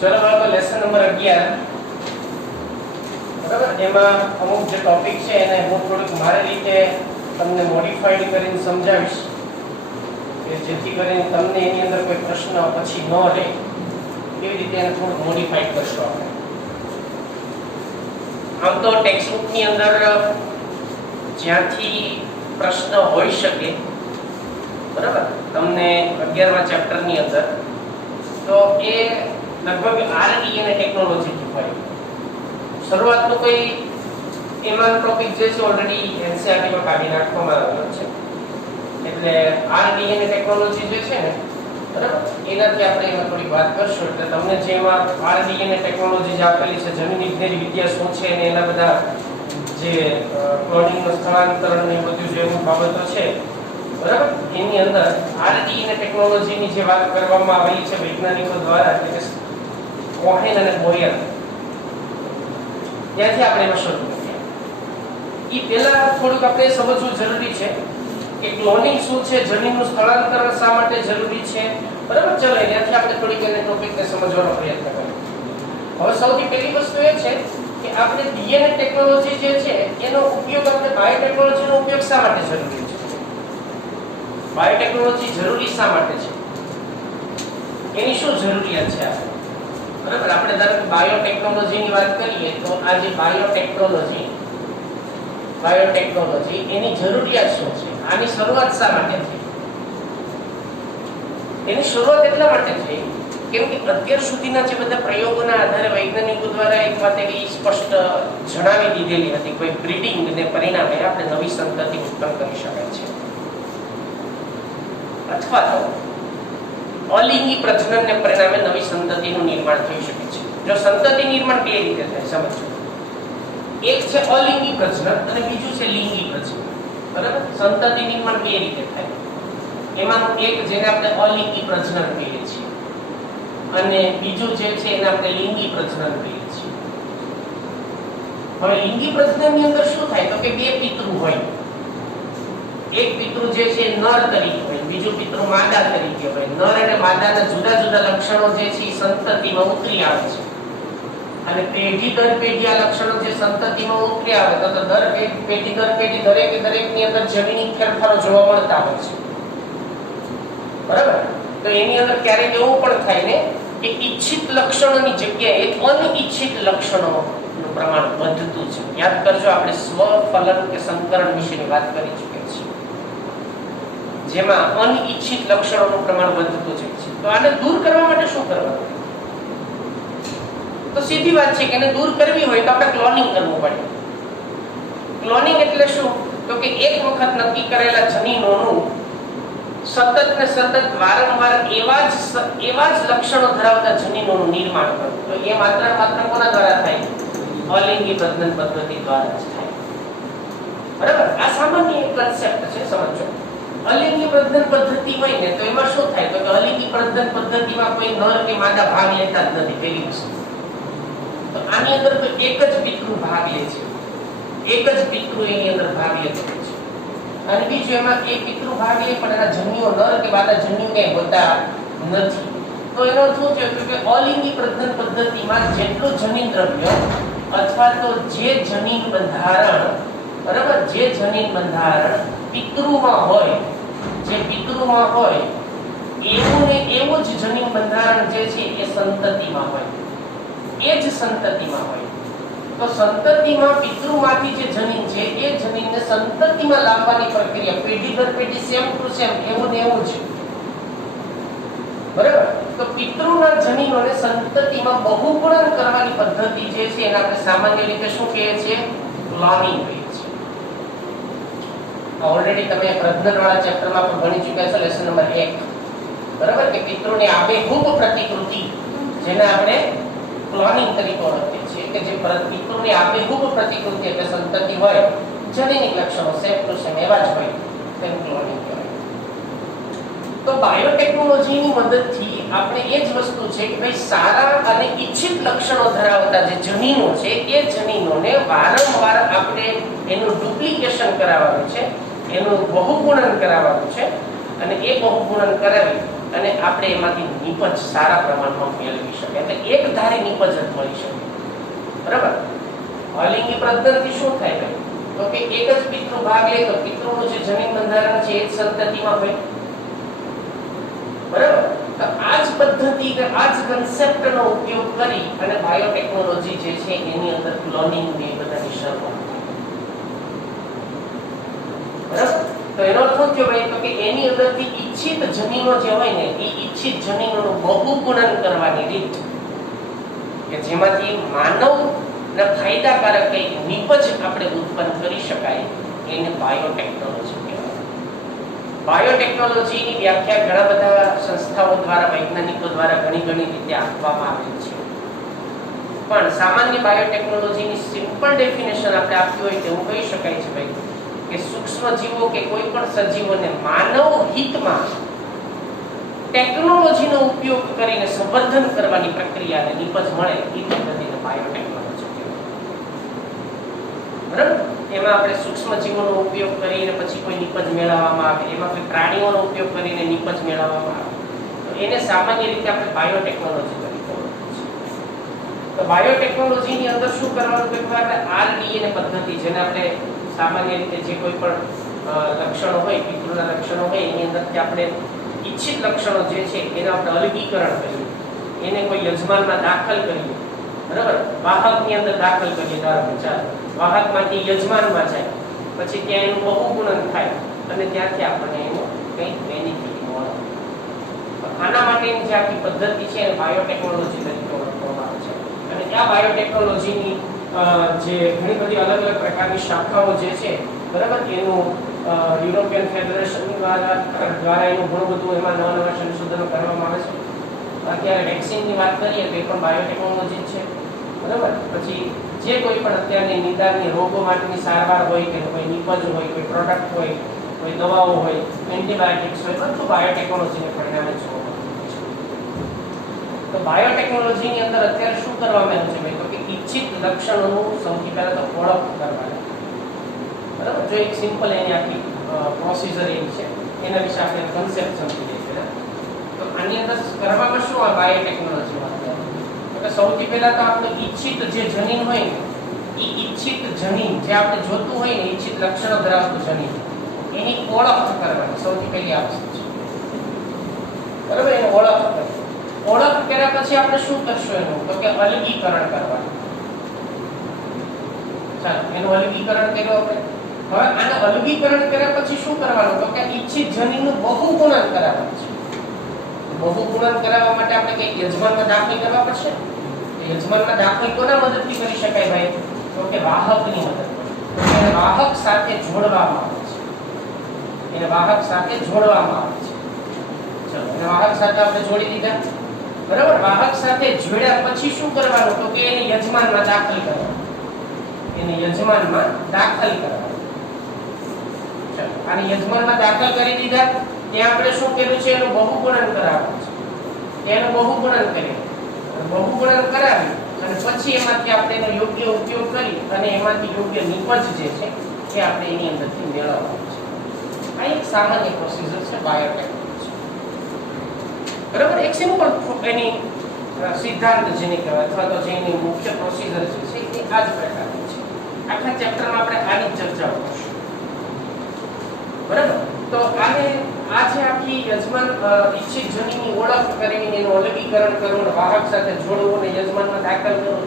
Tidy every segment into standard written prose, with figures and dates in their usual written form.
ચલો બાળકો lesson number 11 બરાબર એમાં અમુક જે ટોપિક છે એને હું થોડુંક મારી રીતે તમને મોડિફાઈડ કરીને સમજાવીશ કે જેથી કરીને તમને એની અંદર કોઈ પ્રશ્ન પછી ન રહે કેવી રીતે એને થોડુંક મોડિફાઈડ કરશો આપણે આમ તો ટેક્સ્ટ બુક ની અંદર જ્યાંથી પ્રશ્ન હોઈ શકે બરાબર તમને 11મા ચેપ્ટર ની અંદર તો એ લગભગ આરડી અને ટેકનોલોજી થી હોય શરૂઆતનો કોઈ એમાં ટોપિક જે છે ઓલરેડી એનસીઆરટી માં કાઢી નાખવામાં આવ્યો છે એટલે આરડી અને ટેકનોલોજી જે છે ને બરાબર એનાથી આપણે એમાં થોડી વાત કરશું એટલે તમને જેમાં આરડી અને ટેકનોલોજી જે આપેલી છે જમીન વિજ્ઞાનની વિદ્યા શું છે અને એના બધા જે ક્લોનિંગનું સ્થળાંતરણ ને બધું જે બાબતો છે બરાબર એની અંદર આરડી અને ટેકનોલોજીની જે વાત કરવામાં આવેલી છે વૈજ્ઞાનિકો દ્વારા એટલે કે કોહેન અને બોયર ત્યાંથી આપણે એમાં શરૂ કરીએ એ પહેલા થોડુંક આપણે સમજવું જરૂરી છે કે ક્લોનિંગ શું છે જનીનનું સ્થળાંતરણ શા માટે જરૂરી છે બરાબર ચલો ત્યાંથી આપણે થોડીક એને ટોપિકને સમજવાનો પ્રયત્ન કરીએ હવે સૌથી પહેલી વસ્તુ એ છે કે આપણે ડીએનએ ટેકનોલોજી જે છે એનો ઉપયોગ આપણે બાયોટેકનોલોજીનો ઉપયોગ શા માટે જરૂરી છે બાયોટેકનોલોજી જરૂરી શા માટે છે એની શું જરૂરિયાત છે આપણે બરાબર આપણે ધારો કે બાયોટેકનોલોજીની વાત કરીએ તો આ જે બાયોટેકનોલોજી એની જરૂરિયાત શું છે આની શરૂઆત શા માટે થઈ એની શરૂઆત એટલા માટે થઈ કેમ કે અત્યાર સુધીના જે બધા પ્રયોગોના આધારે વૈજ્ઞાનિકો દ્વારા એક વાત એવી સ્પષ્ટ જણાવી દીધેલી હતી કોઈ બ્રીડિંગ ને પરિણામે આપણે નવી સંતતિ ઉત્પન્ન કરી શકાય છે અથવા તો અલિંગી પ્રજનનને પરિણામે નવી સંતતિનું નિર્માણ થઈ શકે છે જો સંતતિ નિર્માણ બે રીતે થાય સમજો એક છે અલિંગી પ્રજનન અને બીજું છે લિંગી પ્રજનન બરાબર સંતતિ નિર્માણ બે રીતે થાય એમાંનું એક જેને આપણે અલિંગી પ્રજનન કહીએ છીએ અને બીજું જે છે એને આપણે લિંગી પ્રજનન કહીએ છીએ હવે લિંગી પ્રજનનની અંદર શું થાય તો કે બે પિતૃ હોય એક પિતૃ જે છે નર તરીકે હોય બીજું પિતૃ માદા તરીકે હોય નર અને માદાના જુદા જુદા લક્ષણો જે છે સંતતિમાં ઉતરી આવે છે અને પેઢી દર પેઢી આ લક્ષણો જે સંતતિમાં ઉતરી આવે તો દર પેઢી દરેકની અંદર જમીની ફેરફારો જોવા મળતા હોય છે બરાબર તો એની અંદર ક્યારેક એવું પણ થાય ને કે ઈચ્છિત લક્ષણોની જગ્યાએ અનિચ્છિત લક્ષણોનું પ્રમાણ વધતું છે યાદ કરજો આપણે સ્વફલન કે સંકરણ વિશેની વાત કરી ચૂક્યા છીએ જેમાં અનિચ્છિત લક્ષણોનું પ્રમાણ વધતું જાય છે તો આને દૂર કરવા માટે શું કરવાનું તો સીધી વાત છે કે એને દૂર કરવી હોય તો આપણે ક્લોનિંગ કરવું પડે ક્લોનિંગ એટલે શું તો કે એક વખત નક્કી કરેલા જનીનોનું સતત ને સતત વારંવાર એવા જ લક્ષણો ધરાવતા જનીનોનું નિર્માણ કરવું તો એ માત્ર કોના દ્વારા થાય અલિંગી પ્રજનન પદ્ધતિ દ્વારા જ થાય બરાબર આ સામાન્ય એક કન્સેપ્ટ છે સમજો અલિંગી પ્રજનન પદ્ધતિ હોય ને તો એમાં શું થાય તો કે અલિંગી પ્રજનન પદ્ધતિમાં કોઈ નર કે માદા ભાગ લેતા જ નથી પેલી વસ્તુ તો આની અંદર તો એક જ પિતૃ ભાગ લે છે એક જ પિતૃ એની અંદર ભાગ લેતો હોય છે અને બીજું એમાં એક પિતૃ ભાગ લે પણ એના જન્યુઓ નર કે માદા જન્યુ કઈ હોતા નથી તો એનો શું છે કે અલિંગી પ્રજનન પદ્ધતિમાં જેટલું જનીન દ્રવ્ય અથવા તો જે જનીન બંધારણ બરાબર જે જનીન બંધારણ પિતૃમાં હોય એવું ને એવું જ જનીન બંધારણ જે છે એ સંતતિમાં હોય એ જ સંતતિમાં હોય તો સંતતિમાં પિતૃમાંથી જે જનીન છે એ જનીનને સંતતિમાં લાવવાની પ્રક્રિયા પેઢી દર પેઢી સેમ ટુ સેમ એવું ને એવું જ બરાબર તો પિતૃના જનીનોને સંતતિમાં બહુગુણન કરવાની પદ્ધતિ જે છે એને આપણે સામાન્ય રીતે શું કહીએ છીએ ક્લોનિંગ કહીએ છીએ ઓલરેડી તમે પ્રજનનવાળા ચેપ્ટરમાં પણ ભણી ચૂક્યા છો લેસન નંબર 1 બરાબર કે પિતૃની આબેહૂબ પ્રતિકૃતિ જેને આપણે ક્લોનિંગ તરીકે ઓળખીએ છીએ કે જે પિતૃની આબેહૂબ પ્રતિકૃતિ એટલે સંતતિ હોય જનીનિક લક્ષણો સેમ ટુ સેમ એવા જ હોય તેમ ક્લોનિંગ કહેવાય તો બાયોટેકનોલોજીની મદદથી આપણે એ જ વસ્તુ છે કે ભાઈ સારા અને ઈચ્છિત લક્ષણો ધરાવતા જે જનીનો છે એ જનીનોને વારંવાર આપણે એનું ડુપ્લિકેશન કરાવવાનું છે એનું બહુગુણન કરાવવાનું છે અને એ બહુગુણન કરાવી અને આપણે એમાંથી નિપજ સારા પ્રમાણમાં મેળવી શકીએ. એટલે એક ધારી નિપજ જ મળી શકે. બરાબર? અલિંગી પ્રજનનથી શું થાય ભાઈ? તો કે એક જ પિતૃ ભાગ લે તો પિતૃનું જે જનીન બંધારણ છે એ જ સંતતિમાં હોય. બરાબર? તો આ જ પદ્ધતિ કે આ જ કન્સેપ્ટનો ઉપયોગ કરી અને બાયોટેકનોલોજી જે છે એની અંદર ક્લોનિંગ ને બધાની શરૂઆત. બરાબર? તો એનો અર્થ શું થયો ભાઈ? તો કે એની અંદરથી ઈચ્છિત જનીનો જે હોય ને એ ઈચ્છિત જનીનોનું બહુગુણન કરવાની રીત કે જેમાંથી માનવને ફાયદાકારક કંઈક નિપજ આપણે ઉત્પન્ન કરી શકાય એને બાયોટેકનોલોજી કહેવાય. બાયોટેકનોલોજીની વ્યાખ્યા ઘણા બધા સંસ્થાઓ દ્વારા વૈજ્ઞાનિકો દ્વારા ઘણી રીતે આપવામાં આવેલી છે. પણ સામાન્ય બાયોટેકનોલોજીની સિમ્પલ ડેફિનેશન આપણે આપી હોય તો એવું કહી શકાય છે ભાઈ કે સૂક્ષ્મ જીવો કે કોઈ પણ સજીવોને માનવ હિતમાં ટેકનોલોજીનો ઉપયોગ કરીને સંવર્ધન કરવાની પ્રક્રિયાને નિપજ મળે એ પદ્ધતિને બાયોટેકનોલોજી કહેવાય. બરાબર? એમાં આપણે સૂક્ષ્મ જીવોનો ઉપયોગ કરીને પછી કોઈ નિપજ મેળવવામાં આવે, એમાં કોઈ પ્રાણીઓનો ઉપયોગ કરીને નિપજ મેળવવામાં આવે તો એને સામાન્ય રીતે આપણે બાયોટેકનોલોજી તરીકે ઓળખીએ છીએ. તો બાયોટેકનોલોજીની અંદર શું કરવાનું કે આપણે આરડીએનએ પદ્ધતિ જેને આપણે સામાન્ય રીતે જે કોઈ પણ લક્ષણો હોય પિતૃના લક્ષણો હોય એની અંદરથી આપણે ઈચ્છિત લક્ષણો જે છે એને આપણે અલગીકરણ કરીએ, એને કોઈ યજમાનમાં દાખલ કરીએ. બરાબર? વાહકની અંદર દાખલ કરીએ. ધારો કે ચાલો વાહકમાંથી યજમાનમાં જાય પછી ત્યાં એનું બહુગુણન થાય અને ત્યાંથી આપણને એનું કંઈક બેનિફિટ મળે. આના માટેની જે આખી પદ્ધતિ છે એ બાયોટેકનોલોજી તરીકે ઓળખવામાં આવે છે. અને આ બાયોટેકનોલોજીની જે ઘણી બધી અલગ અલગ પ્રકારની શાખાઓ જે છે બરાબર એનું યુરોપિયન ફેડરેશન દ્વારા એનું ઘણું બધું એમાં નવા સંશોધનો કરવામાં આવે છે. અત્યારે વેક્સિનની વાત કરીએ તો એ પણ બાયોટેકનોલોજી છે. બરાબર? પછી જે કોઈ પણ અત્યારની નિદાનની રોગો માટેની સારવાર હોય કે કોઈ નિપજ હોય, કોઈ પ્રોડક્ટ હોય, કોઈ દવાઓ હોય, એન્ટીબાયોટિક્સ હોય, બધું બાયોટેકનોલોજીને પરિણામે જોવા મળે છે. તો બાયોટેકનોલોજીની અંદર અત્યારે શું કરવામાં આવ્યું છે ભાઈ? તો કે ઈચ્છિત લક્ષણોનું સૌથી પહેલા તો ઓળખ કરવાની. બરાબર? જો એક સિમ્પલ એની આખી પ્રોસિજર એવી છે એના વિશે આપણે કન્સેપ્ટ સમજી લઈએ. તો આની અંદર કરવામાં શું આ બાયોટેકનોલોજીમાં તો કે સૌથી પહેલા તો આપણે ઈચ્છિત જે જનીન હોય ને એ ઈચ્છિત જનીન જે આપણે જોતું હોય ને ઈચ્છિત લક્ષણો ધરાવતું જનીન એની ઓળખ કરવાની સૌથી પહેલી આવશ્યક છે. બરાબર? એની ઓળખ કરવાની. ઓળખ કર્યા પછી આપણે શું કરશું એનું? તો કે અલગીકરણ કરવાનું. ચાલો એનું અલગીકરણ કર્યું આપણે. હવે આને અલગીકરણ કર્યા પછી શું કરવાનું? તો કે ઈચ્છિત જનીનનું બહુગુણન કરાવવાનું છે. બહુગુણન કરાવવા માટે આપણે કંઈક યજમાનમાં દાખલ કરવા પડશે. યજમાનમાં દાખલ કોના મદદથી કરી શકાય ભાઈ? તો કે વાહકની મદદથી. એને વાહક સાથે જોડવામાં આવે છે. એને વાહક સાથે જોડવામાં આવે છે. ચલો એને વાહક સાથે આપણે જોડી દીધા. બરાબર? વાહક સાથે જોડ્યા પછી શું કરવાનું? તો કે એને યજમાનમાં દાખલ કરવાનું. એને યજમાનમાં દાખલ કરવાનું. ચલો આને યજમાનમાં દાખલ કરી દીધા. ત્યાં આપણે શું કર્યું છે? એનું બહુગુણન કરાવવાનું છે. એનું બહુગુણન કર્યું. બહુગુણન કરાવી અને પછી એમાંથી આપણે એનો યોગ્ય ઉપયોગ કરી અને એમાંથી યોગ્ય નિપજ જે છે એ આપણે એની અંદરથી મેળવવાનું છે. આ એક સામાન્ય પ્રોસિજર છે બાયોટેકનોલોજી. બરાબર? એક સિમ્પલ એની સિદ્ધાંત જેને કહેવાય અથવા તો જેની મુખ્ય પ્રોસિજર છે એ આ જ પ્રકારની છે. આખા ચેપ્ટરમાં આપણે આની ચર્ચા કરીશું. બરાબર? તો આને આ જે આખી યજમાન ઈચ્છિત જનીનની ઓળખ કરીને એનું અલગીકરણ કરવું અને વાહક સાથે જોડવું અને યજમાનમાં દાખલ કરવું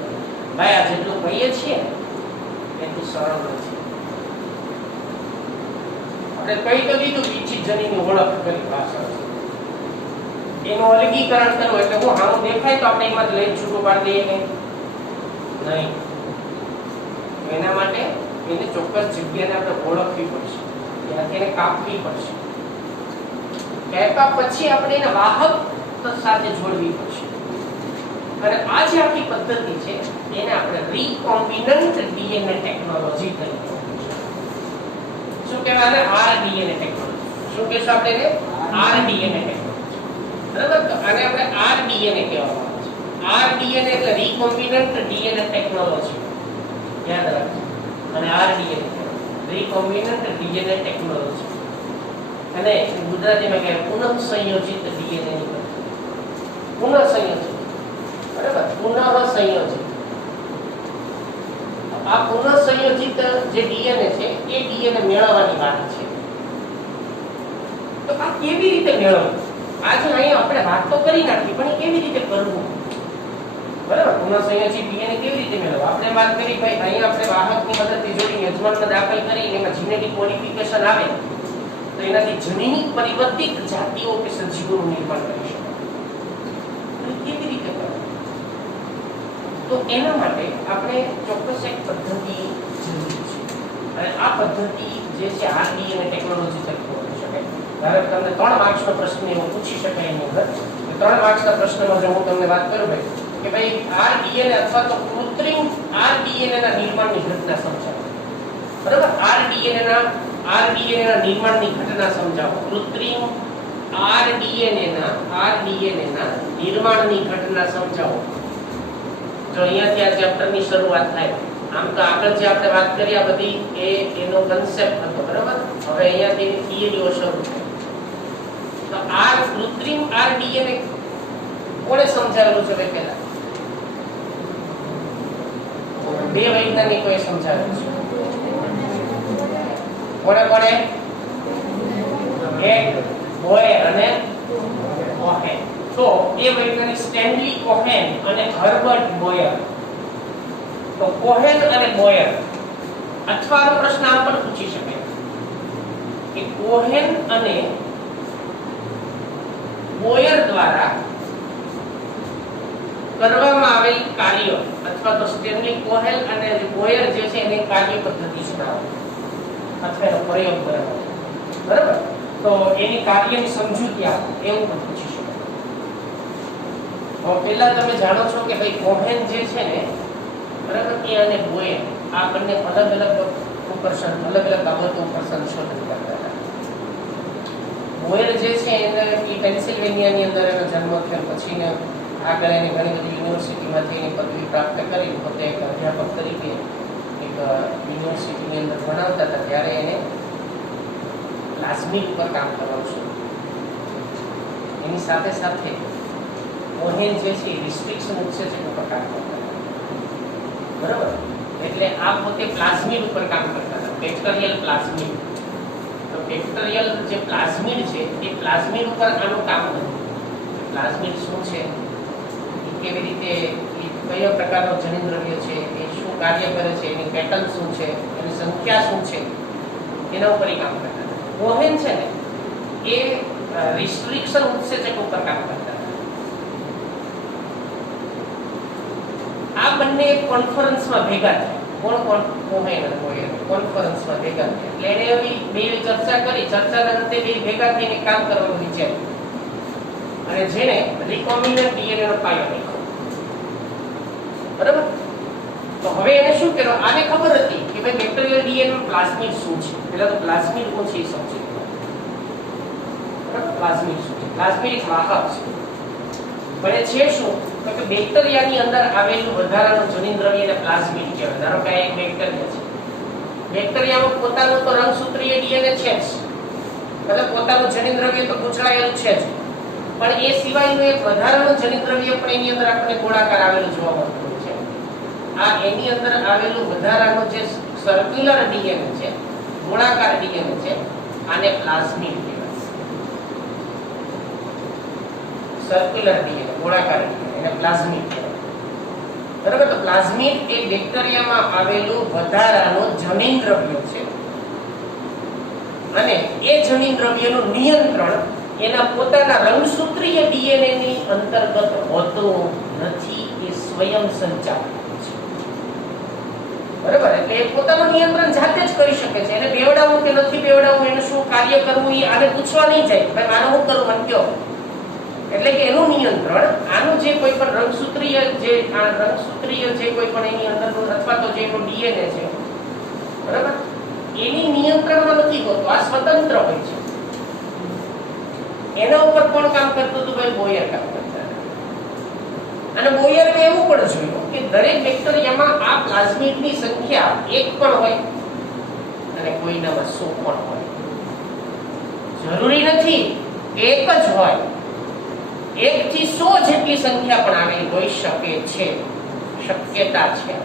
ભાઈ આ જેટલું કહીએ છીએ એટલું સરળ નથી. આપણે કહી તો દીધું ઈચ્છિત જનીનની ઓળખ કરી ભાષા એનું અલગીકરણ કરવું એટલે હું હાનું દેખાય તો આપણે એમાં લઈ છૂટું પાડી દઈએ નહીં. એના માટે એને ચોક્કસ જગ્યાને આપણે ઓળખવી પડશે. ત્યાંથી એને કાપવી પડશે. કાપ્યા પછી આપણે એને વાહક સાથે જોડવી પડશે. અને આ જે આખી પદ્ધતિ છે એને આપણે રીકોમ્બિનન્ટ ડીએનએ ટેકનોલોજી તરીકે શું કહેવાય? આરડીએનએ ટેકનોલોજી. શું કહેશું આપણે એને? આરડીએનએ ટેકનોલોજી. બરાબર? તો આને આપણે આરડીએનએ કહેવામાં આવે છે. આરડીએનએ એટલે રીકોમ્બિનન્ટ ડીએનએ ટેકનોલોજી. યાદ રાખજો. અને આરડીએનએ રીકોમ્બિનન્ટ ડીએનએ ટેકનોલોજી. અને ગુજરાતીમાં કહે પુનઃ સંયોજિત ડીએનએ ની પદ્ધતિ. પુનઃ સંયોજિત, બરાબર, પુનઃ સંયોજિત. આ પુનઃ સંયોજિત જે ડીએનએ છે એ ડીએનએ મેળવવાની વાત છે. તો આ કેવી રીતે મેળવવું? આજે અહીં આપણે વાત તો કરી નાખી, પણ એ કેવી રીતે કરવું? બરાબર, પુનઃ સંયોજિત ડીએનએ કેવી રીતે મેળવવું? આપણે વાત કરી ભાઈ, અહીં આપણે વાહકની મદદથી જોડી યજમાનમાં દાખલ કરી એમાં જીનેટિક મોડિફિકેશન આવે તો એનાથી જનીનિક પરિવર્તિત જાતિઓ કે સજીવોનું નિર્માણ કરી શકાય. કેવી રીતે કરવું? તો એના માટે આપણે ચોક્કસ એક પદ્ધતિ જરૂરી છે, અને આ પદ્ધતિ જે છે આરડીએનએ ટેકનોલોજી તરીકે હોઈ શકે. ધારો કે તમને 3 માર્ક્સનો પ્રશ્ન એવો પૂછી શકાય એની અંદર. 3 માર્ક્સના પ્રશ્નમાં જો હું તમને વાત કરું ભાઈ કે ભાઈ આરડીએનએ અથવા તો કૃત્રિમ આરડીએનએ ના નિર્માણની ઘટના સમજાવો. બરાબર, આરડીએનએ ના નિર્માણની ઘટના સમજાવો. કૃત્રિમ આરડીએનએ ના નિર્માણની ઘટના સમજાવો. જો અહીંયાથી આ ચેપ્ટરની શરૂઆત થાય. આમ તો આગળ જે આપણે વાત કરી આ બધી એનો કન્સેપ્ટ હતો, બરાબર. હવે અહીંયાથી થિયરીઓ શરૂ થાય. તો આ કૃત્રિમ આરડીએનએ કોણે સમજાવેલું છે ભાઈ? પહેલા 2 વૈજ્ઞાનિકોએ સમજાવેલું છે. કોણે? એક બોયર અને કોહેન. તો એ વૈજ્ઞાનિક સ્ટેનલી કોહેન અને હર્બર્ટ બોયર. તો કોહેન અને બોયર, અથવા આ પ્રશ્ન આમ પણ પૂછી શકે કે કોહેન અને બોયર દ્વારા કરવામાં આવેલ કાર્ય, અથવા તો સ્ટેનલી કોહેન અને બોયર જે છે એની કાર્ય પદ્ધતિ સુધારો અથવા એનો પ્રયોગ કરાવો. બરાબર, તો એની કાર્યની સમજૂતી આપો, એવું પણ પૂછી શકે. પહેલા તમે જાણો છો કે ભાઈ કોહેન જે છે ને, બરાબર, એ અને બોયર આ બંને અલગ અલગ બાબતો ઉપર સંશોધન કરતા હતા. બોયર જે છે એને પેન્સિલ્વેનિયાની અંદર એનો જન્મ થયો, પછી ને આગળ એને ઘણી બધી યુનિવર્સિટીમાંથી એની પદવી પ્રાપ્ત કરી. પોતે એક અધ્યાપક તરીકે એક યુનિવર્સિટીની અંદર ભણાવતા હતા, ત્યારે એને પ્લાઝમિડ ઉપર કામ કરવાનું શરૂ કર્યું. એની સાથે સાથે કોહેન જે છે રિસ્ટ્રિક્શન ઉત્સેચક ઉપર કામ કરતા હતા. બરાબર, એટલે આ પોતે પ્લાઝમિડ ઉપર કામ કરતા હતા, બેક્ટેરિયલ પ્લાઝમિડ. તો બેક્ટેરિયલ જે પ્લાઝમિડ છે એ પ્લાઝમિડ ઉપર આનું કામ હતું. પ્લાઝમિડ શું છે, એ કેવી રીતે, એ કયા પ્રકારનો જનીનદ્રવ્ય છે, એ શું કાર્ય કરે છે, એની પેટર્ન શું છે, એની સંખ્યા શું છે, એના ઉપર કામ કરતા હતા. કોહેન છે ને એ રિસ્ટ્રિક્શન ઉત્સેચક ઉપર કામ કરતા હતા. આ બંને કોન્ફરન્સમાં ભેગા થયા. કોહેન અને બોયર કોન્ફરન્સમાં ભેગા થયા. એટલે એને એવી બે ચર્ચા કરી. ચર્ચાના અંતે બે ભેગા થઈને કામ કરવાનું વિચાર્યું, અને જેને રિકોમ્બિનન્ટ ડીએનએ નો પાયો નાખ્યો. બરાબર, તો હવે એને શું કર્યું? આને ખબર હતી કે ભાઈ બેક્ટેરિયલ ડીએનએ પ્લાઝમિડ શું છે. પહેલા તો પ્લાઝમિડ શું છે એ સમજી. બરાબર, પ્લાઝમિડ શું છે? પ્લાઝમિડ એક વાહક છે. પણ એ છે શું? તો કે બેક્ટેરિયાની અંદર આવેલું વધારાનું જનીનદ્રવ્ય એને પ્લાઝમિડ કહેવાય. ધારો કે આ એક બેક્ટેરિયા છે. બેક્ટેરિયામાં પોતાનું તો રંગસૂત્રીય ડીએનએ છે જ, મતલબ પોતાનું જનીનદ્રવ્ય તો ગૂંચળાયેલું છે જ, પણ એ સિવાયનું એક વધારાનું જનીનદ્રવ્ય પણ એની અંદર આપણને ગોળાકાર આવેલું જોવા મળતું છે. આ એની અંદર આવેલું વધારાનું જે સર્ક્યુલર ડીએનએ છે, ગોળાકાર ડીએનએ છે, આને પ્લાઝમિડ કહેવાય. સર્ક્યુલર ડીએનએ, ગોળાકાર ડીએનએ, એને પ્લાઝમિડ કહેવાય. બરાબર, તો પ્લાઝમિડ એ બેક્ટેરિયામાં આવેલું વધારાનું જનીનદ્રવ્ય છે, અને એ જનીનદ્રવ્યનું નિયંત્રણ એના પોતાના રંગસૂત્રીય ડીએનએ ની અંતર્ગત હોતું નથી. એ સ્વયં સંચાલિત છે. બરાબર, એટલે એ પોતાનું નિયંત્રણ જાતે જ કરી શકે છે. એને બેવડાવવું કે નથી બેવડાવવું, એને શું કાર્ય કરવું, એ આને પૂછવા નહીં જાય ભાઈ મારે શું કરવું મને કહો. એટલે કે એનું નિયંત્રણ આનું જે કોઈ પણ રંગસૂત્રીય જે કોઈ પણ એની અંદરનું અથવા તો જે એનું ડીએનએ છે, બરાબર, એની નિયંત્રણમાં નથી હોતું. આ સ્વતંત્ર હોય છે. એના ઉપર કોણ કામ કરતું હતું? ભાઈ બોયર કામ કરતા હતા. અને બોયરે એવું પણ જોયું કે દરેક બેક્ટેરિયામાં આ પ્લાઝમિડની સંખ્યા 1 પણ હોય અને કોઈનામાં 100 પણ હોય. જરૂરી નથી એક જ હોય, 1 થી 100 જેટલી સંખ્યા પણ આવેલી હોઈ શકે છે, શક્યતા છે,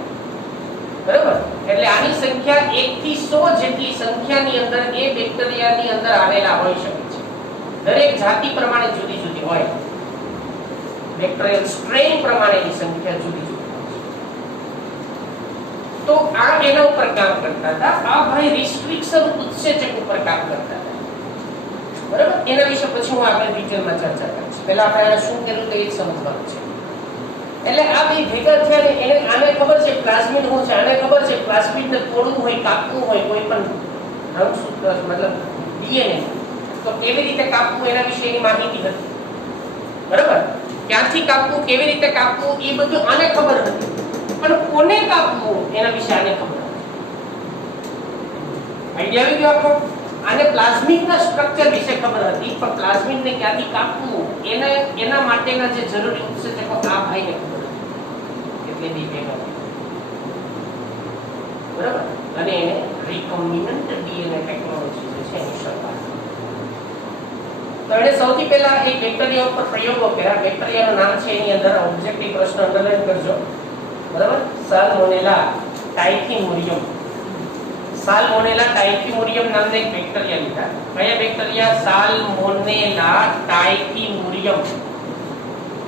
બરાબર. એટલે આની સંખ્યા 1 થી 100 જેટલી સંખ્યાની અંદર એ બેક્ટેરિયાની અંદર આવેલા હોઈ શકે છે. દરેક જાતિ પ્રમાણે જુદી જુદી હોય, બેક્ટેરિયલ સ્ટ્રેન પ્રમાણેની સંખ્યા જુદી જુદી હોય. તો આ એના ઉપર કામ કરતા હતા. આ ભાઈ રિસ્ટ્રિક્શન ઉત્સેચક ઉપર કામ કરતા હતા, બરાબર. એના વિશે પછી હું આગળ ડિટેલમાં ચર્ચા કરીશ. પહેલા આપણે આને શું કર્યું તો એ જ સમજવાનું છે. એટલે આ બે ભેગા થયા ને એને આને ખબર છે પ્લાઝમિડ શું છે, આને ખબર છે પ્લાઝમિડ ને તોડવું હોય, કાપવું હોય, કોઈ પણ રંગસૂત્ર મતલબ ડીએનએ તો કેવી રીતે કાપવું એના વિશેની માહિતી હતી, બરાબર. ક્યાંથી કાપવું, કેવી રીતે કાપવું એ બધું આને ખબર હતી, પણ કોને કાપવું એના વિશે આને ખબર હતી. આઈડિયા આવી ગયો આખો. આને પ્લાઝમિડના સ્ટ્રક્ચર વિશે ખબર હતી, પણ પ્લાઝમિડને ક્યાંથી કાપવું એના માટેના જે જરૂરી ઉત્સેચકો આ ભાઈને ખબર હતી. એટલે બે ભેગા બરાબર. અને એને રિકોમ્બિનન્ટ ડીએનએ ટેકનોલોજી જે છે એની શરૂઆત. તો એને સૌથી પહેલા એક બેક્ટેરિયા ઉપર પ્રયોગો કર્યા. બેક્ટેરિયાનું નામ છે એની અંદર ઓબ્જેક્ટિવ પ્રશ્ન અંડરલાઈન કરજો, બરાબર. સાલ્મોનેલા ટાઇફિમોરિયમ. સાલ્મોનેલા ટાઇફિમોરિયમ નામના એક બેક્ટેરિયા લીધા. કયા બેક્ટેરિયા? સાલ્મોનેલા ટાઇફિમોરિયમ.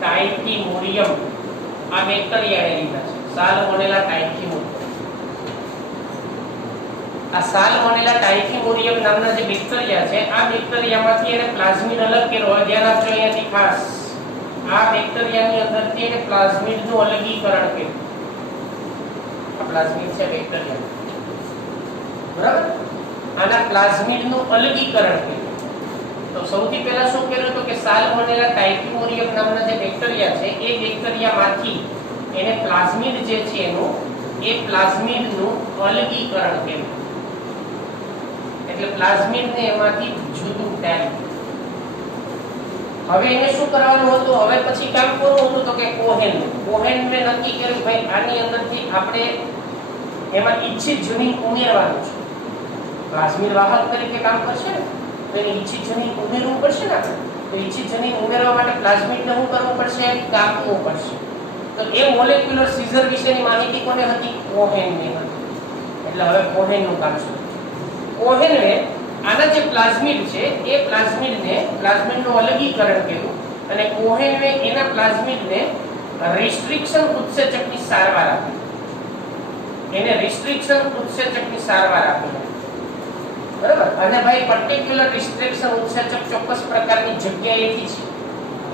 ટાઇફિમોરિયમ આ બેક્ટેરિયાને લીધા છે. સાલ્મોનેલા ટાઇફિમોરિયમ. આ સાલ્મોનેલા ટાઇફિમોરિયમ નામના જે બેક્ટેરિયા છે, આ બેક્ટેરિયામાંથી એને પ્લાઝમિડ અલગ કર્યો. ધ્યાન આપજો અહીંયાથી ખાસ. આ બેક્ટેરિયાની અંદરથી એને પ્લાઝમિડનું અલગીકરણ કર્યું. આ પ્લાઝમિડ છે બેક્ટેરિયા, બરાબર. આના પ્લાઝમિડનું અલગીકરણ કર્યું. તો સૌથી પહેલા શું કર્યું તો કે સાલ્મોનેલા ટાઇફિમોરિયમ નામના જે બેક્ટેરિયા છે એ બેક્ટેરિયામાંથી એને પ્લાઝમિડ જે છે એનું એ પ્લાઝમિડનું અલગીકરણ કર્યું. એટલે પ્લાઝમિડને એમાંથી જુદું પાડ્યું. હવે એને શું કરવાનું હતું? હવે પછી કામ કરવું હતું તો કે કોહેનને નક્કી કર્યું ભાઈ આની અંદરથી આપણે એમાં ઈચ્છિત જનીન ઉમેરવાનું છે. પ્લાઝમિડ વાહક તરીકે કામ કરશે ને તો એને ઈચ્છિત જનીન ઉમેરવું પડશે ને આપણે. તો ઈચ્છિત જનીન ઉમેરવા માટે પ્લાઝમિડને શું કરવું પડશે? કાપવું પડશે. તો એ મોલેક્યુલર સીઝર વિશેની માહિતી કોને હતી? કોહેનને હતી. એટલે હવે કોહેનનું કામ શરૂ. કોહેનને આના જે પ્લાઝમિડ છે એ પ્લાઝમિડનું અલગીકરણ કર્યું અને કોહેનને એના પ્લાઝમિડને રિસ્ટ્રિક્શન ઉત્સેચકની સારવાર આપી. એને રિસ્ટ્રિક્શન ઉત્સેચકની સારવાર આપી, બરાબર. અને ભાઈ પર્ટિક્યુલર રિસ્ટ્રિક્શન ઉત્સેચક ચોક્કસ પ્રકારની જગ્યાએથી છે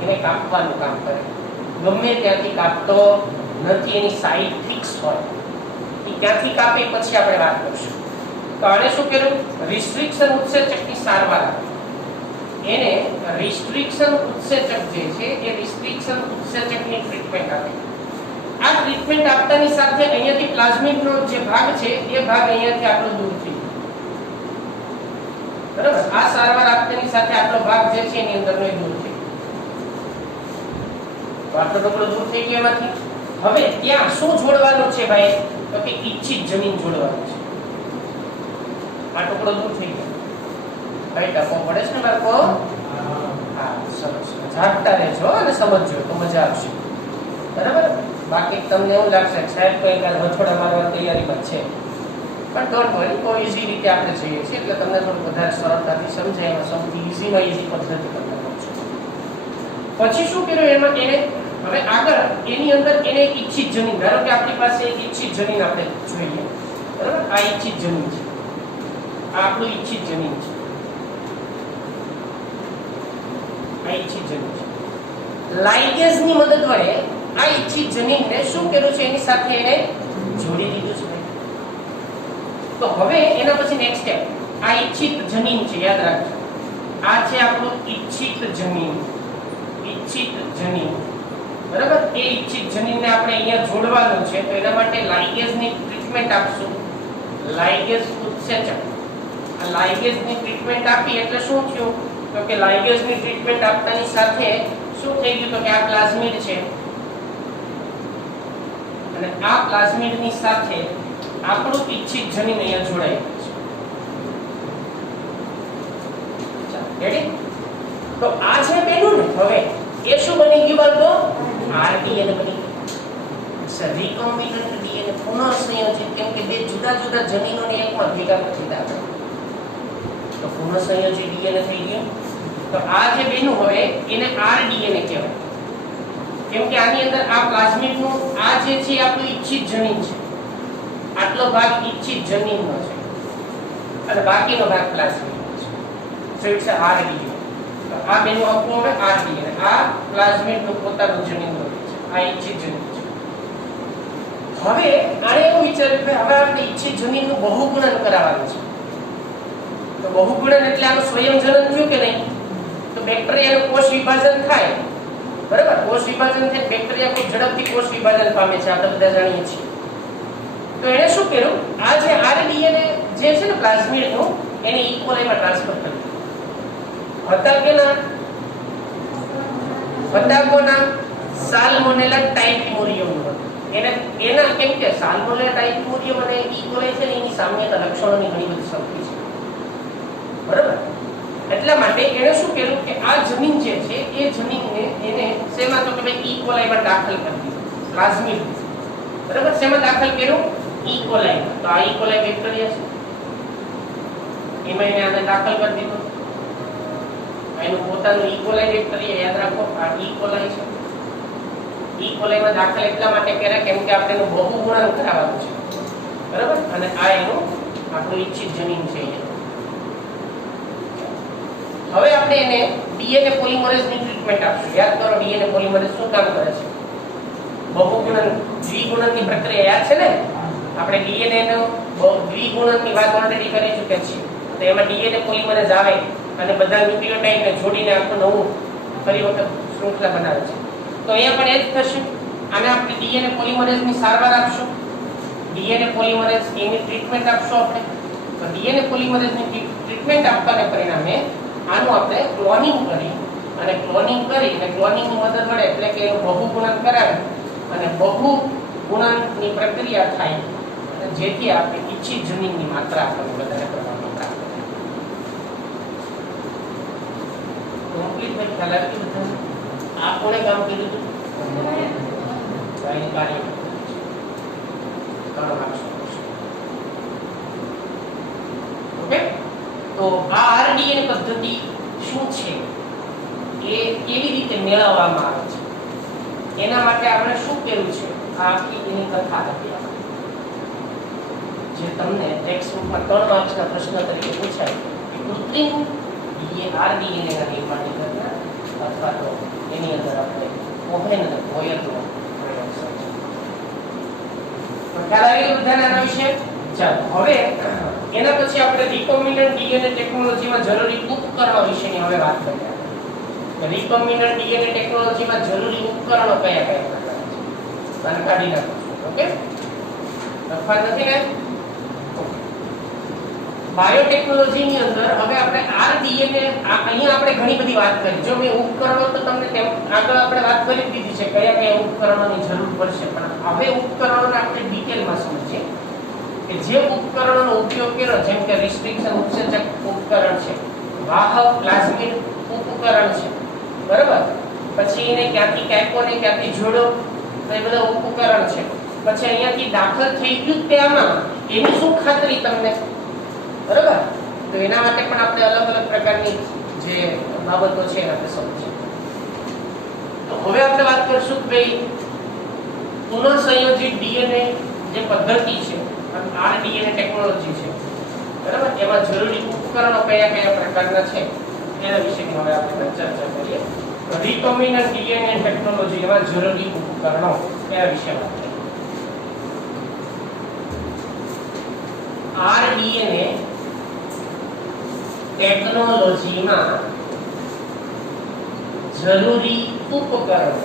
એને કાપવાનું કામ કરે. ગમે ત્યાંથી કાપતો નથી, એની સાઇટ ફિક્સ હોય. એ ક્યાંથી કાપે પછી આપણે વાત કરીશું. તો આને શું કર્યું? રિસ્ટ્રિક્શન ઉત્સેચકની સારવાર આપી. એને રિસ્ટ્રિક્શન ઉત્સેચક જે છે એ રિસ્ટ્રિક્શન ઉત્સેચકની ટ્રીટમેન્ટ આપી. આ ટ્રીટમેન્ટ આપતાની સાથે અહીંયાથી પ્લાઝમિડનો જે ભાગ છે એ ભાગ અહીંયાથી આપણો દૂર થઈ ગયો, બરાબર. આ સારવાર આપતાની સાથે આપણો ભાગ જે છે એની અંદરનો દૂર થઈ ગયો. તો આટલો ટુકડો દૂર થઈ ગયો એમાંથી. હવે ત્યાં શું જોડવાનું છે ભાઈ? તો કે ઈચ્છિત જનીન જોડવાનું છે. આ ટુકડો દૂર થઈ ગયો. કઈ ટકો પડે છે ને બાળકો? હા, સરસ. જાગતા રહેજો અને સમજજો તો મજા આવશે, બરાબર. બાકી તમને એવું લાગશે સાહેબ કોઈ કાલ હથોડા મારવા તૈયારીમાં છે, પણ ડોન્ટ વરી, બહુ ઈઝી રીતે આપણે જઈએ છીએ એટલે તમને થોડું વધારે સરળતાથી સમજાય. એમાં સૌથી ઈઝીમાં ઈઝી પદ્ધતિ તમને કહું છું. પછી શું કર્યું એમાં? એને હવે આગળ એની અંદર એને એક ઈચ્છિત જનીન, ધારો કે આપણી પાસે એક ઈચ્છિત જનીન આપણે જોઈએ, બરાબર. આ ઈચ્છિત જનીન છે, આ આપણું ઈચ્છિત જનીન છે, આ ઈચ્છિત જનીન છે. લાઇગેઝની મદદ વડે આ ઈચ્છિત જનીનને શું કર્યું છે? એની સાથે એને જોડી દીધું છે. તો હવે એના પછી નેક્સ્ટ સ્ટેપ, આ ઈચ્છિત જનીન છે, યાદ રાખજો. આ છે આપણું ઈચ્છિત જનીન, ઈચ્છિત જનીન, બરાબર. એ ઈચ્છિત જનીનને આપણે અહીંયા જોડવાનું છે તો એના માટે લાઇગેઝની ટ્રીટમેન્ટ આપશું. લાઇગેઝ ઉત્સેચક. આ લાઇગેઝની ટ્રીટમેન્ટ આપી એટલે શું થયું? તો કે લાઇગેઝની ટ્રીટમેન્ટ આપતાની સાથે શું થઈ ગયું? તો કે આ પ્લાઝમિડ છે અને આ પ્લાઝમિડની સાથે આપણું ઈચ્છિત જનીન અહીંયા જોડાઈ ગયું છે. રેડી? તો આ જે બન્યું ને હવે એ શું બની ગયું બાળકો? RDNA બની ગયું. રિકોમ્બિનન્ટ ડીએનએ પુનઃસંયોજિત, કેમ કે બે જુદા જુદા જનીનોને એકમાં ભેગા કરી દીધા તો પુનઃસંયોજિત ડીએનએ થઈ ગયું. તો આ જે બન્યું હવે એને RDNA કહેવાય, કેમ કે આની અંદર આ પ્લાઝમિડનું આ જે છે આપણું ઈચ્છિત જનીન છે, આટલો ભાગ ઈચ્છિત જનીનનો છે અને બાકીનો ભાગ પ્લાઝમિડનો છે. So it's RDNA. તો આ બેનું આખું હવે RDNA, આ પ્લાઝમિડનું પોતાનું જનીન છે, આ ઈચ્છિત જનીન છે. હવે આને એવું વિચાર્યું કે હવે આપણે ઈચ્છિત જનીનનું બહુગુણન કરાવવાનું છે. તો બહુગુણન એટલે આનું સ્વયંજનન થયું કે નહીં? તો બેક્ટેરિયાનું કોષ વિભાજન થાય, બરાબર? કોષ વિભાજન થાય, બેક્ટેરિયા ખૂબ ઝડપથી કોષ વિભાજન પામે છે, આપણે બધા જાણીએ છીએ. તો એને શું કર્યું? આ જે RDNA જે છે ને પ્લાઝમિડનું, એને ઇકોલાઈમાં ટ્રાન્સફર કર્યું. હતા કે ના? હતા કોના? સાલ્મોનેલા ટાઇપમોરિયમ. એના કેમ કે સાલ્મોનેલા ટાઇપમોરિયમ અને ઇકોલાઈ છે ને એની સામ્યતા લક્ષણોની ઘણી બધી સરખી છે, બરાબર? એટલા માટે એને શું કર્યું કે આ જનીન જે છે એ જનીનને એને શેમાં તો કે ભાઈ ઇકોલાઈમાં દાખલ કરી દીધું, પ્લાઝમિડ, બરાબર? શેમાં દાખલ કર્યું? ઇકોલાઈમાં. તો આ ઇકોલાઈ બેક્ટેરિયા છે, એમાં એને આને દાખલ કરી દીધું. એનું પોતાનું ઇકોલાઈ બેક્ટેરિયા, યાદ રાખો આ ઇકોલાઈ છે. ઇકોલાઈમાં દાખલ એટલા માટે કર્યા કેમ કે આપણે એનું બહુગુણન કરાવવાનું છે, બરાબર? અને આ એનું આપણું ઈચ્છિત જનીન છે. હવે આપણે એને ડીએનએ પોલિમરેઝની ટ્રીટમેન્ટ આપશું. યાદ કરો ડીએનએ પોલિમરેઝ શું કામ કરે છે? બહુગુણન દ્વિગુણનની પ્રક્રિયા યાદ છે ને? આપણે ડીએનએ નો દ્વિગુણનની વાત ઓલરેડી કરી ચૂક્યા છીએ. તો એમાં ડીએનએ પોલિમરેઝ આવે અને બધા ન્યુક્લિયોટાઇડને જોડીને આખું નવું ફરી વખત શૃંખલા બનાવે છે. તો અહીંયા પણ એ જ થશે. આને આપણે ડીએનએ પોલિમરેઝની સારવાર આપશું, ડીએનએ પોલિમરેઝ એની ટ્રીટમેન્ટ આપશું આપણે. તો ડીએનએ પોલિમરેઝની ટ્રીટમેન્ટ આપવાને પરિણામે આનું આપણે ક્લોનિંગ કરી અને ક્લોનિંગની મદદ વડે એટલે કે એનું બહુગુણન કરાવે અને બહુગુણનની પ્રક્રિયા થાય અને જેથી આપણે ઈચ્છિત જનીનની માત્રા આપણને વધારે પ્રમાણમાં પ્રાપ્ત થાય. કમ્પ્લીટ ભાઈ ખ્યાલ આવી ગયો બધાને? આ કોણે કામ કર્યું હતું? કાર્ય ઓકે. તો આ RDNA પદ્ધતિ શું છે, એ કેવી રીતે મેળવવામાં આવે છે, એના માટે આપણે શું કર્યું છે, આ આખી એની કથા હતી જે તમને ટેક્સ્ટબુકમાં 3 માર્ક્સના પ્રશ્ન તરીકે પૂછાય કે કૃત્રિમ RDNA ના નિર્માણની ઘટના અથવા તો એની અંદર આપણે કોહેન અને બોયરનો પ્રયોગ છે. તો ખ્યાલ આવી ગયો બધાને આના વિશે? ચાલો હવે એના પછી આપણે રિકોમ્બિનન્ટ ડીએનએ ટેકનોલોજીમાં જરૂરી ઉપકરણો વિશેની હવે વાત કરીએ. રિકોમ્બિનન્ટ ડીએનએ ટેકનોલોજીમાં જરૂરી ઉપકરણો કયા કયા પ્રકારના છે? આને કાઢી નાખો. ઓકે, લખવા નથી ને? બાયોટેકનોલોજીની અંદર હવે આપણે RDNA અહીંયા આપણે ઘણી બધી વાત કરી. જો મેં ઉપકરણો તો તમને તેમ આગળ આપણે વાત કરી દીધી છે કયા કયા ઉપકરણોની જરૂર પડશે, પણ હવે ઉપકરણોને આપણે ડિટેલમાં સમજીએ કે જે ઉપકરણોનો ઉપયોગ કર્યો, જેમ કે રિસ્ટ્રિક્શન ઉત્સેચક ઉપકરણ છે, વાહક પ્લાઝમિડ ઉપકરણ છે, બરાબર? પછી એને ક્યાંથી કાપ્યો ને ક્યાંથી જોડો, તો એ બધા ઉપકરણ છે. પછી અહીંયાથી દાખલ થઈ ગયું તેમાં એની શું ખાતરી તમને, બરાબર? તો એના માટે પણ આપણે અલગ અલગ પ્રકારની જે બાબતો છે એને આપણે સમજીએ. તો હવે આપણે વાત કરશું કે ભાઈ પુનઃસંયોજિત ડીએનએ જે પદ્ધતિ છે RDNA ટેકનોલોજી છે, બરાબર? એમાં જરૂરી ઉપકરણો કયા કયા પ્રકારના છે એના વિશેની હવે આપણે ચર્ચા કરીએ. તો રિકોમ્બિનન્ટ ડીએનએ ટેકનોલોજી એમાં જરૂરી ઉપકરણો એના વિશે વાત કરીએ. RDNA ટેકનોલોજીમાં જરૂરી ઉપકરણો.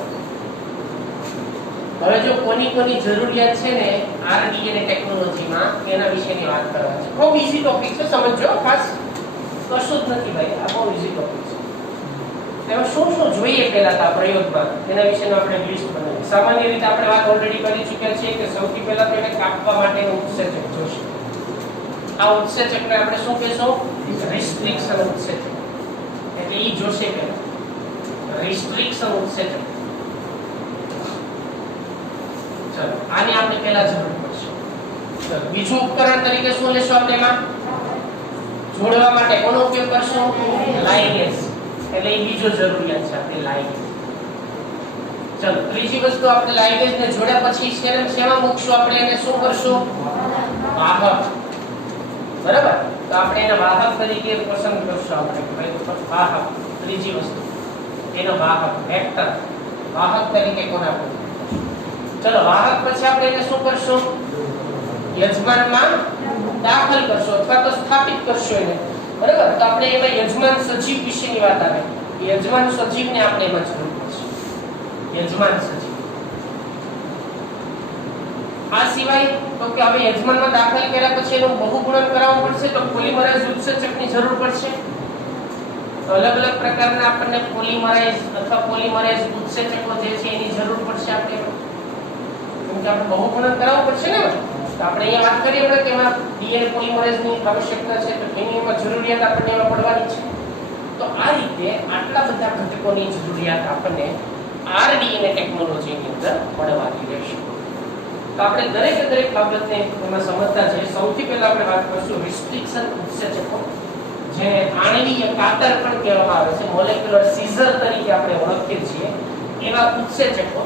હવે જો કોની જરૂરિયાત છે ને RDNA ટેકનોલોજીમાં એના વિશેની વાત કરવાની છે. બહુ ઈઝી ટોપિક છે, સમજો ખાસ, કશું જ નથી ભાઈ, આ બહુ ઈઝી ટોપિક છે. તેમાં શું જોઈએ પહેલા આ પ્રયોગમાં એના વિશેનું આપણે લિસ્ટ બનાવીએ. સામાન્ય રીતે આપણે વાત ઓલરેડી કરી ચૂક્યા છીએ કે સૌથી પહેલા તો એને કાપવા માટેનું ઉત્સેચક જોશે. આ ઉત્સેચકને આપણે શું કહેશું? રિસ્ટ્રિક્શન ઉત્સેચક. એટલે ઈ જોશે પહેલા રિસ્ટ્રિક્શન ઉત્સેચક. ચલો આની આપણે પહેલા જરૂર પડશે. ચલો બીજું ઉપકરણ તરીકે શું લેશો આપણે એમાં જોડવા માટે કોનો ઉપયોગ કરશું? લાઇગેસ. એટલે એ બીજો જરૂરિયાત છે આપણે લાઇગેસ. ચલો ત્રીજી વસ્તુ આપણે લાઇગેસ ને જોડ્યા પછી શેમાં મૂકશું? આપણે એને શું કરશું? વાહક. બરાબર, તો આપણે એને વાહક તરીકે પસંદ કરશું. આપણે ભાઈ વાહક ત્રીજી વસ્તુ એનો વાહક વેક્ટર વાહક તરીકે કોને આપણે. ચલો વાહક પછી આપણે એને શું કરશું? યજમાનમાં દાખલ કરશો અથવા તો સ્થાપિત કરશો એને. બરાબર, તો આપણે એમાં યજમાન સજીવ વિશેની વાત આવે. યજમાન સજીવને આપણે એમાં જરૂર પડશે. યજમાન સજીવ. આ સિવાય તો કે હવે યજમાનમાં દાખલ કર્યા પછી એનું બહુગુણન કરાવવું પડશે, તો પોલિમરાઇઝ ઉત્સેચકની જરૂર પડશે. તો અલગ અલગ પ્રકારના આપણને પોલિમરાઇઝ અથવા પોલિમરાઇઝ ઉત્સેચકો જે છે એની જરૂર પડશે આપણે. કેમ કે આપણે બહુગુણન કરાવવું પડશે ને. તો આપણે અહીંયા વાત કરીએ આપણે કે એમાં ડીએનએ પોલિમરેઝની આવશ્યકતા છે, તો એની એમાં જરૂરિયાત આપણને એમાં પડવાની છે. તો આ રીતે આટલા બધા ઘટકોની જરૂરિયાત આપણને આરડીએનએ ટેકનોલોજીની અંદર પડવાની રહેશે. તો આપણે દરેક બાબતને એમાં સમજતા છે. સૌથી પહેલા આપણે વાત કરીશું રિસ્ટ્રિક્શન ઉત્સેચકો, જે આણ્વીય કાતર પણ કહેવામાં આવે છે, મોલેક્યુલર સીઝર તરીકે આપણે ઓળખીએ છીએ એવા ઉત્સેચકો.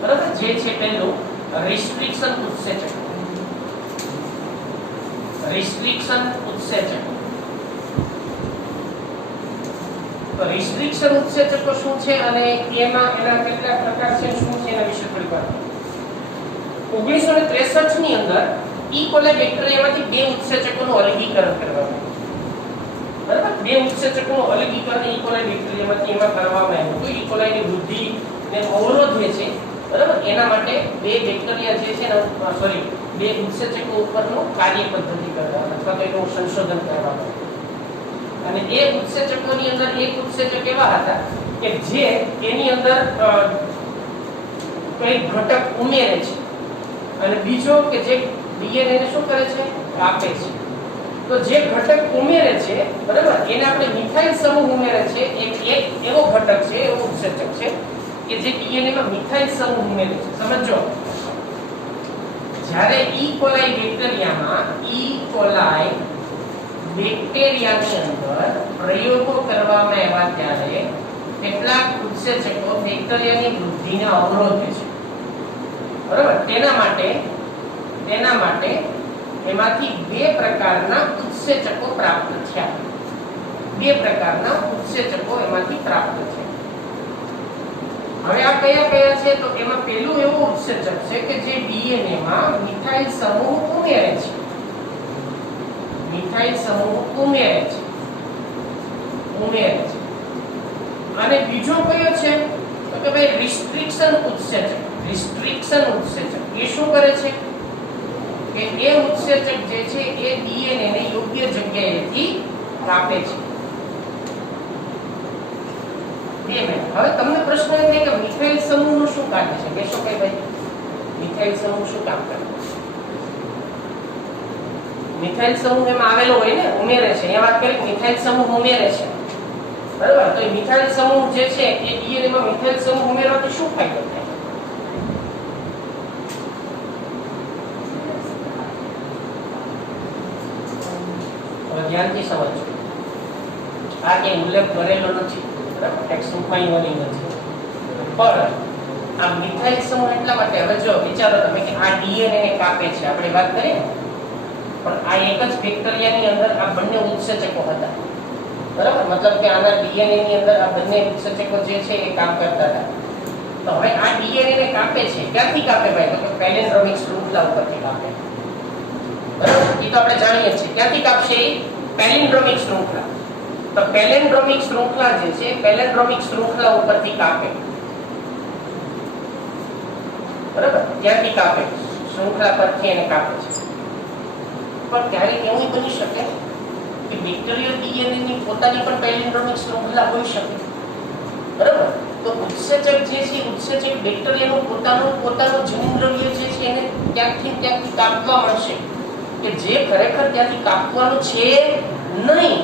બરાબર, જે છે પહેલું રિસ્ટ્રિક્શન ઉત્સેચકો. રિસ્ટ્રિક્શન ઉત્સેચકો. તો રિસ્ટ્રિક્શન ઉત્સેચકો શું છે અને એમાં એના કેટલા પ્રકાર છે, શું છે એના વિશે થોડી વાત. 1963 ની અંદર ઈ કોલાઈ બેક્ટેરિયામાંથી બે ઉત્સેચકોનું અલગીકરણ કરવામાં આવ્યું. બરાબર, બે ઉત્સેચકોનું અલગીકરણ ઈ કોલાઈ બેક્ટેરિયામાંથી એમાં કરવામાં આવ્યું. તો ઈ કોલાઈની વૃદ્ધિને અવરોધે છે. બરાબર, એના માટે બે બેક્ટેરિયા જે છે ને બે ઉત્સેચકો ઉપરનું કાર્ય પદ્ધતિ કરવામાં અથવા તો એનું સંશોધન કરવામાં આવ્યું. અને એ ઉત્સેચકોની અંદર એક ઉત્સેચક એવા હતા કે જે એની અંદર કોઈ ઘટક ઉમેરે છે અને બીજો કે જે ડીએનએ ને શું કરે છે? કાપે છે. તો જે ઘટક ઉમેરે છે, બરાબર, એને આપણે મિથાઇલ સમૂહ ઉમેરે છે. એક એવો ઘટક છે, એવો ઉત્સેચક છે કે જે ડીએનએ માં મિથાઇલ સમૂહ ઉમેરે છે. સમજો, જ્યારે ઈ કોલાઈ બેક્ટેરિયાની અંદર પ્રયોગો કરવામાં આવ્યા ત્યારે કેટલાક ઉત્સેચકો બેક્ટેરિયાની વૃદ્ધિને અવરોધે છે. બરાબર, તેના માટે એમાંથી બે પ્રકારના ઉત્સેચકો પ્રાપ્ત થયા. બે પ્રકારના ઉત્સેચકો એમાંથી પ્રાપ્ત થયા. હવે આ કયા છે? તો એમાં પહેલું એવું ઉત્સેચક છે કે જે ડીએનએ માં મિથાઇલ સમૂહ ઉમેરે છે. મિથાઇલ સમૂહ ઉમેરે છે. અને બીજો કયો છે? તો કે ભાઈ રિસ્ટ્રિક્શન ઉત્સેચક. રિસ્ટ્રિક્શન ઉત્સેચક એ શું કરે છે કે એ ઉત્સેચક જે છે એ ડીએનએ ને યોગ્ય જગ્યાએથી કાપે છે. હવે તમને પ્રશ્ન એ થાય કે મિથાઇલ સમૂહનું શું કાર્ય છે? કહેશો કે ભાઈ મિથાઇલ સમૂહ શું કામ કરે? મિથાઇલ સમૂહ એમાં આવેલો હોય ને, ઉમેરે છે. એ વાત કરી મિથાઇલ સમૂહ ઉમેરે છે. બરાબર, તો એ મિથાઇલ સમૂહ જે છે એ ડીએનએ માં મિથાઇલ સમૂહ ઉમેરવાથી શું ફાયદો થાય? ધ્યાનથી સમજો. આ કે ઉલ્લેખ કરેલો નથી, બરાબર, ટેક્સ્ટબુકમાં ઈ નથી. પણ આ મિથાઇલ સમૂહ એટલા માટે, હવે જો વિચારો તમે કે આ ડીએનએ ને કાપે છે, આપણે વાત કરીએ, પણ આ એક જ બેક્ટેરિયાની અંદર આ બંને ઉત્સેચકો હતા. બરાબર, મતલબ કે આના ડીએનએ ની અંદર આ બંને ઉત્સેચકો જે છે એ કામ કરતા હતા. તો હવે આ ડીએનએ ને કાપે છે, ક્યાંથી કાપે ભાઈ? તો કે પેલિન્ડ્રોમિક શૃંખલા ઉપરથી કાપે. બરાબર, એ તો આપણે જાણીએ છીએ. ક્યાંથી કાપશે? પેલિન્ડ્રોમિક શૃંખલા. તો પેલિન્ડ્રોમિક શૃંખલા જે છે, પેલિન્ડ્રોમિક શૃંખલા ઉપરથી કાપે. બરાબર, ત્યાંથી કાપે, શૃંખલા પરથી એને કાપે છે. પણ ત્યારે એવું બની શકે કે બેક્ટેરિયલ ડીએનએ ની પોતાની પણ પેલિન્ડ્રોમિક શૃંખલા હોઈ શકે. બરાબર, તો ઉત્સેચક જે છે, ઉત્સેચક બેક્ટેરિયાનું પોતાનું જનીનદ્રવ્ય જે છે એને ત્યાંથી કાપવા મળશે કે જે ખરેખર ત્યાંથી કાપવાનું છે નહીં.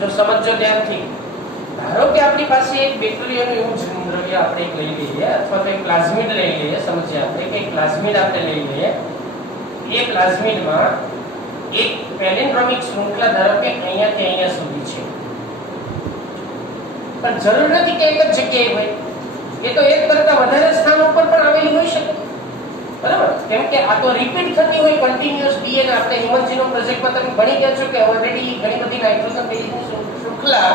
જો સમજો ધ્યાનથી, ધારો કે આપણી પાસે એક બેક્ટેરિયાનું એવું દ્રવ્ય આપણે એક લઈ લઈએ અથવા તો એક પ્લાઝમિડ લઈ લઈએ, સમજીએ આપણે કે પ્લાઝમિડ આપણે લઈ લઈએ. એ પ્લાઝમિડમાં એક પેલિન્ડ્રોમિક શૃંખલા ધારો કે અહીંયાથી અહીંયા સુધી છે, પણ જરૂર નથી કે એક જ જગ્યાએ હોય, એ તો એક કરતા વધારે સ્થાન ઉપર પણ આવેલી હોઈ શકે, બરાબર? કેમ કે આ તો રિપીટ થતી હોય કન્ટિન્યુઅસ ડીએનએ. આપણે હ્યુમન જીનોમ પ્રોજેક્ટમાં તમે ભણી ગયા છો કે ઓલરેડી ઘણી બધી નાઇટ્રોજન બેઝની શૃંખલા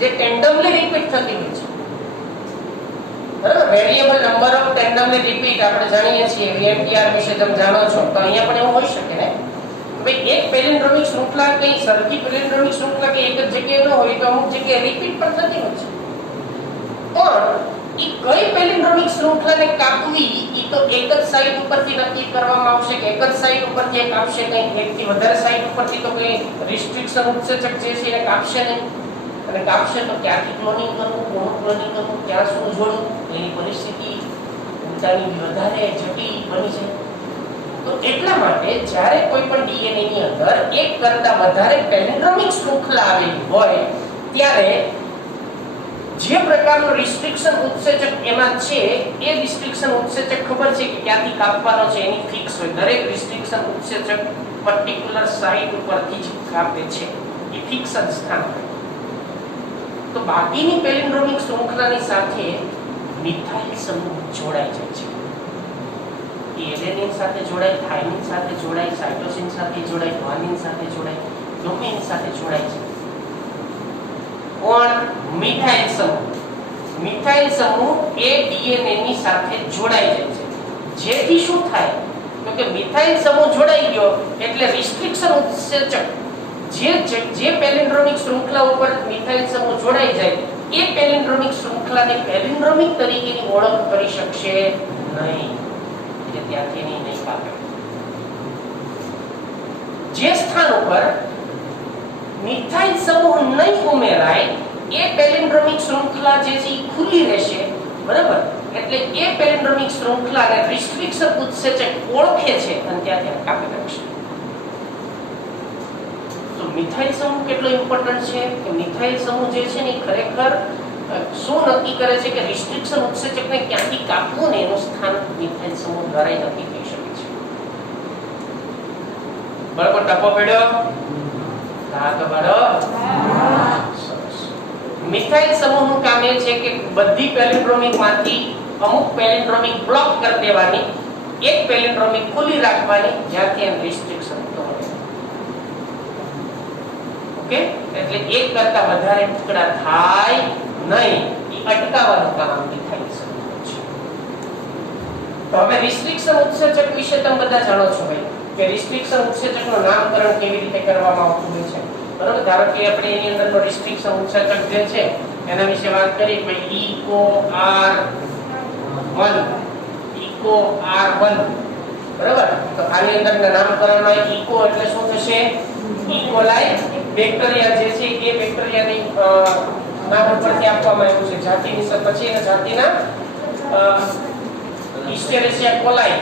જે ટેન્ડમલી રિપીટ થતી હોય છે, બરાબર? વેરિયેબલ નંબર ઓફ ટેન્ડમલી રિપીટ આપણે જાણીએ છીએ, VMTR વિશે તમે જાણો છો, તો અહીંયા પણ એવું હોઈ શકે ને. ભાઈ એક પેલિન્ડ્રોમિક શૃંખલા કઈ સરખી પેલિન્ડ્રોમિક શૃંખલા કે એક જ જગ્યાએ ન હોય તો અમુક જગ્યાએ રિપીટ પણ થતી હોય છે, પણ ઈ કઈ પેલિન્ડ્રોમિક શૃંખલાને કાપવી ઈ તો એક જ સાઇટ ઉપરથી નક્કી કરવામાં આવશે કે એક જ સાઇટ ઉપરથી કાપશે, કઈ એકથી વધારે સાઇટ ઉપરથી તો કઈ રિસ્ટ્રિક્શન ઉત્સેચક જે છે એને કાપશે નહીં. અને કાપશે તો ક્યાંથી ક્લોનિંગ કરવું, કોનું ક્લોનિંગ કરવું, ક્યાં શું જોડવું, એની પરિસ્થિતિ ઉલટાની વધારે જટિલ બની છે. તો એટલા માટે જ્યારે કોઈ પણ ડીએનએ ની અંદર એક કરતા વધારે પેલિન્ડ્રોમિક શૃંખલા આવેલી હોય ત્યારે જે પ્રકારનું રિસ્ટ્રિક્શન ઉત્સેચક એમાં છે એ રિસ્ટ્રિક્શન ઉત્સેચક ખબર છે કે ક્યાંથી કાપવાનો છે, એની ફિક્સ હોય. દરેક રિસ્ટ્રિક્શન ઉત્સેચક પર્ટિક્યુલર સાઇટ ઉપરથી જ કાપે છે, એ ફિક્સ જ સ્થાન હોય. તો બાકીની પેલિન્ડ્રોમિક શૃંખલાની સાથે મિથાઇલ સમૂહ જોડાઈ જાય છે. એડેનિન સાથે જોડાય, થાઇમિન સાથે જોડાય, સાઇટોસિન સાથે જોડાય, ગ્વાનિન સાથે જોડાય, ગમે એની સાથે જોડાય છે. પણ મિથાઇલ સમૂહ, મિથાઇલ સમૂહ એ ડીએનએ ની સાથે જોડાઈ જાય છે. જેથી શું થાય તો કે મિથાઇલ સમૂહ જોડાઈ ગયો એટલે રિસ્ટ્રિક્શન ઉત્સેચક જે પેલિન્ડ્રોમિક શૃંખલા ઉપર મિથાઇલ સમૂહ જોડાઈ જાય એ પેલિન્ડ્રોમિક શૃંખલાને પેલિન્ડ્રોમિક તરીકેની ઓળખ કરી શકશે નહીં, એટલે ત્યાંથી નહીં કાપે. જે સ્થાન ઉપર મિથાઇલ સમૂહ નહીં ઉમેરાય એ પેલિન્ડ્રોમિક શૃંખલા જે છે ખુલ્લી રહેશે, બરાબર? એટલે એ પેલિન્ડ્રોમિક શૃંખલાને રિસ્ટ્રિક્શન ઉત્સેચક ઓળખે છે અને ત્યાંથી કાપી નાખશે. તો મિથાઇલ સમૂહ કેટલો ઇમ્પોર્ટન્ટ છે કે મિથાઇલ સમૂહ જે છે ને ખરેખર શું નક્કી કરે છે કે રિસ્ટ્રિક્શન ઉત્સેચકને ક્યાંથી કાપવું ને એનું સ્થાન મિથાઇલ સમૂહ દ્વારા નક્કી થઈ શકે છે. બરાબર? ટપો પડ્યો? હા તો બરાબર. મિથાઇલ સમૂહનું કામ એ છે કે બધી પેલિન્ડ્રોમિક માંથી અમુક પેલિન્ડ્રોમિક બ્લોક કરી દેવાની, એક પેલિન્ડ્રોમિક ખુલ્લી રાખવાની જ્યાંથી એમ રિસ્ટ્રિક્શન તો હોય. ઓકે? એટલે એક કરતા વધારે ટુકડા થાય નહીં એ અટકાવવાનું કામ મિથાઇલ સમૂહ છે. તો હવે રિસ્ટ્રિક્શન ઉત્સેચક વિશે તમે બધા જાણો છો ભાઈ કે રિસ્ટ્રિક્શન ઉત્સેચકનું નામકરણ કેવી રીતે કરવામાં આવતું હોય છે, બરાબર? ધારો કે આપણે એની અંદરનો રિસ્ટ્રિક્શન ઉત્સેચક જે છે એના વિશે વાત કરી ભાઈ ઇકો R1, ઇકો R1, બરાબર? તો આની અંદરના નામકરણમાં ઇકો એટલે શું થશે? ઇકોલાઈ બેક્ટેરિયા જે છે એ બેક્ટેરિયાની નામ ઉપરથી આપવામાં આવ્યું છે, જાતિની પછી એના જાતિના ઇસ્ચેરેસિયા કોલાઈ,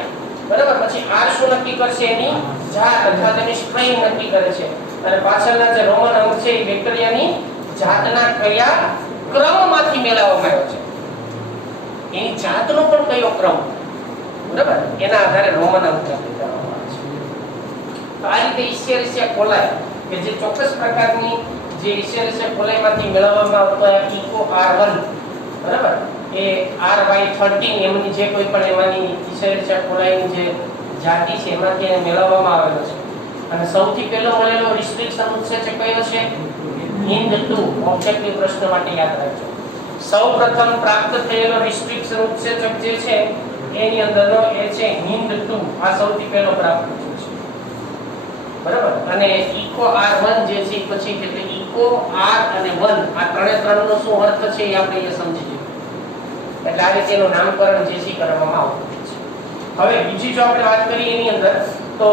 બરાબર? પછી R શું નક્કી કરશે? એની જાત અર્થાત એની સ્ટ્રેઇન નક્કી કરે છે. અને પાછળના જે રોમન અંક છે એ બેક્ટેરિયાની જાતના કયા ક્રમમાંથી મેળવવામાં આવ્યો છે, એની જાતનો પણ કયો ક્રમ, બરાબર? એના આધારે રોમન અંક નક્કી કરવામાં આવે છે. તો આ રીતે ઇસ્ચેરેસિયા કોલાઈ કે જે ચોક્કસ પ્રકારની જે ઇસ્ચેરેસિયા કોલાઈમાંથી મેળવવામાં આવતો ઇકો R1, બરાબર? એ RY13 એમની જે કોઈ પણ એમાંની ઇસ્ચેરેસિયા કોલાઈની જે જાતિ છે એમાંથી એને મેળવવામાં આવેલો છે. અને સૌથી પહેલો મળેલો રિસ્ટ્રિક્શન ઉત્સેચક કયો છે? HIND2. ઓબ્જેક્ટિવ પ્રશ્ન માટે યાદ રાખજો. સૌપ્રથમ પ્રાપ્ત થયેલો રિસ્ટ્રિક્શન ઉત્સેચક જે છે એની અંદરનો એ છે HIND2. આ સૌથી પહેલો પ્રાપ્ત થયો છે, બરાબર? અને ઇકો R1 જે છે પછી એટલે ઇકો R અને 1 આ ત્રણનો શું અર્થ છે એ આપણે અહીંયા સમજી લઈએ. એટલે આ રીતે એનું નામકરણ જે છે કરવામાં આવતું છે. હવે બીજી જો આપણે વાત કરીએ એની અંદર તો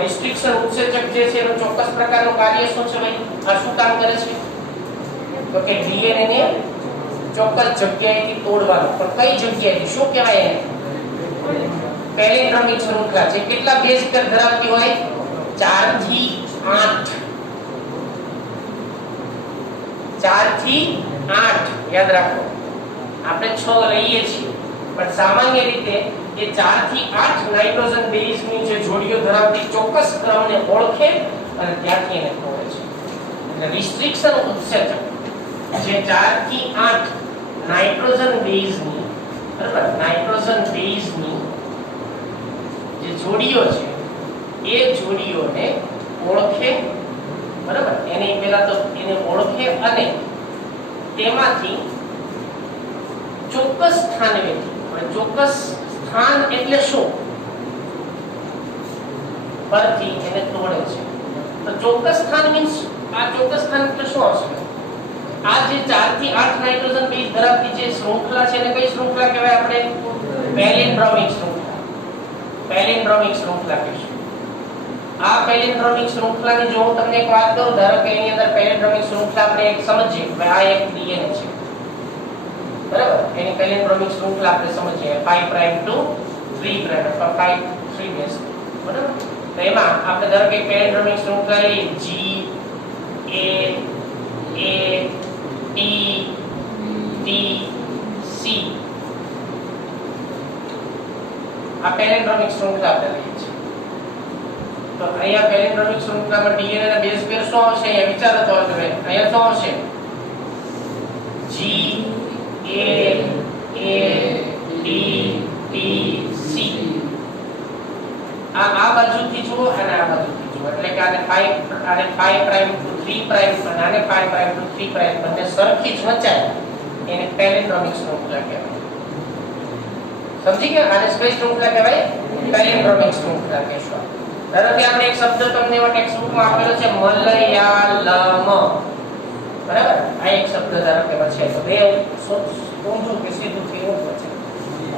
રિસ્ટ્રિક્શન ઉત્સેચક જે છે એનું ચોક્કસ પ્રકારનું કાર્ય શું છે ભાઈ? આ શું કામ કરે છે? તો કે ડીએનએ ને ચોક્કસ જગ્યાએથી તોડવાનું. પણ કઈ જગ્યાએથી? શું કહેવાય એને? પેલિન્ડ્રોમિક શૃંખલા જે કેટલા બેઝ પેર ધરાવતી હોય? 4 થી 8. 4 થી 8 યાદ રાખો આપણે 6 લઈએ છીએ પણ સામાન્ય રીતે એ 4 થી 8 નાઇટ્રોજન બેઝની જે જોડીઓ ધરાવતી ચોક્કસ ક્રમને ઓળખે અને ત્યાંથી એને ખોળે છે એટલે રિસ્ટ્રિક્શન ઉત્સેચક જે 4 થી 8 નાઇટ્રોજન બેઝની બરાબર નાઇટ્રોજન બેઝની જે જોડીઓ છે એ જોડીઓને ઓળખે બરાબર એની પહેલા તો એને ઓળખે અને તેમાંથી ચોક્કસ સ્થાનવેથી ચોક્કસ સ્થાન એટલે શું પરથી એને તોડે છે તો ચોક્કસ સ્થાન મીન્સ આ ચોક્કસ સ્થાન એટલે શું આવશે આ જે 4 થી 8 નાઇટ્રોજન બેઝ ધરાવતી જે શૃંખલા છે એને કઈ શૃંખલા કહેવાય આપણે પેલિન્ડ્રોમિક શૃંખલા કહીશું આ પેલિન્ડ્રોમિક શૃંખલાની જો હું તમને એક વાત કરું ધારો કે એની અંદર પેલિન્ડ્રોમિક શૃંખલા આપણે એક સમજીએ કે આ એક ડીએનએ છે બરાબર એની પેલિન્ડ્રોમિક શૃંખલા આપણે સમજીએ 5 પ્રાઇમ ટુ 3 પ્રાઇમ અથવા 5 3 બેઝ બરાબર તો એમાં આપણે ધારો કે પેલિન્ડ્રોમિક શૃંખલા લઈએ G A A T T C આ પેલિન્ડ્રોમિક શૃંખલા આપણે લઈએ છીએ તો અહીંયા પેલિન્ડ્રોમિક શૃંખલામાં ડીએનએ ના બેઝ પેર શું આવશે અહીંયા વિચારો તો તમે અહીંયા શું આવશે G A A T T C આ બાજુથી જુઓ અને આ બાજુથી જુઓ એટલે કે આને 5 પ્રાઇમ ટુ 3 પ્રાઇમ અને આને 5 પ્રાઇમ ટુ 3 પ્રાઇમ બંને સરખી જ વચાય એને પેલિન્ડ્રોમિક શૃંખલા કહેવાય સમજી ગયા આને સ્પેસ શૃંખલા કહેવાય પેલિન્ડ્રોમિક શૃંખલા કહેશું ધારો કે આપણે એક શબ્દ તમને એવા ટેક્સ્ટ બુકમાં આપેલો છે મલયાલમ બરાબર આ એક શબ્દ ધારો કે છે તો બે ઊંધું કે સીધું થયું છે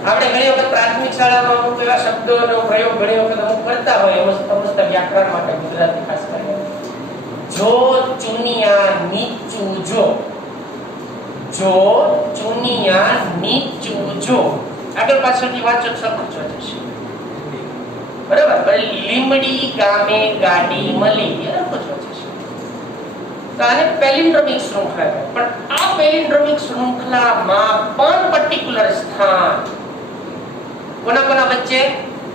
આપણે ઘણી વખત પ્રાથમિક શાળામાં અમુક એવા શબ્દોનો પ્રયોગ ઘણી વખત અમુક કરતા હોય એમ સમજતા વ્યાકરણ માટે ગુજરાતી ખાસ કરીને જો ચુનિયા નીચું જો ચુનિયા નીચું જો આગળ પાછળથી વાચક સરખું જશે બરાબર લીમડી ગામે ગાડી મળી સરખું જશે તો આને પેલિન્ડ્રોમિક શૃંખલા પણ આ પેલિન્ડ્રોમિક શૃંખલામાં પણ પર્ટિક્યુલર સ્થાન કોના કોના વચ્ચે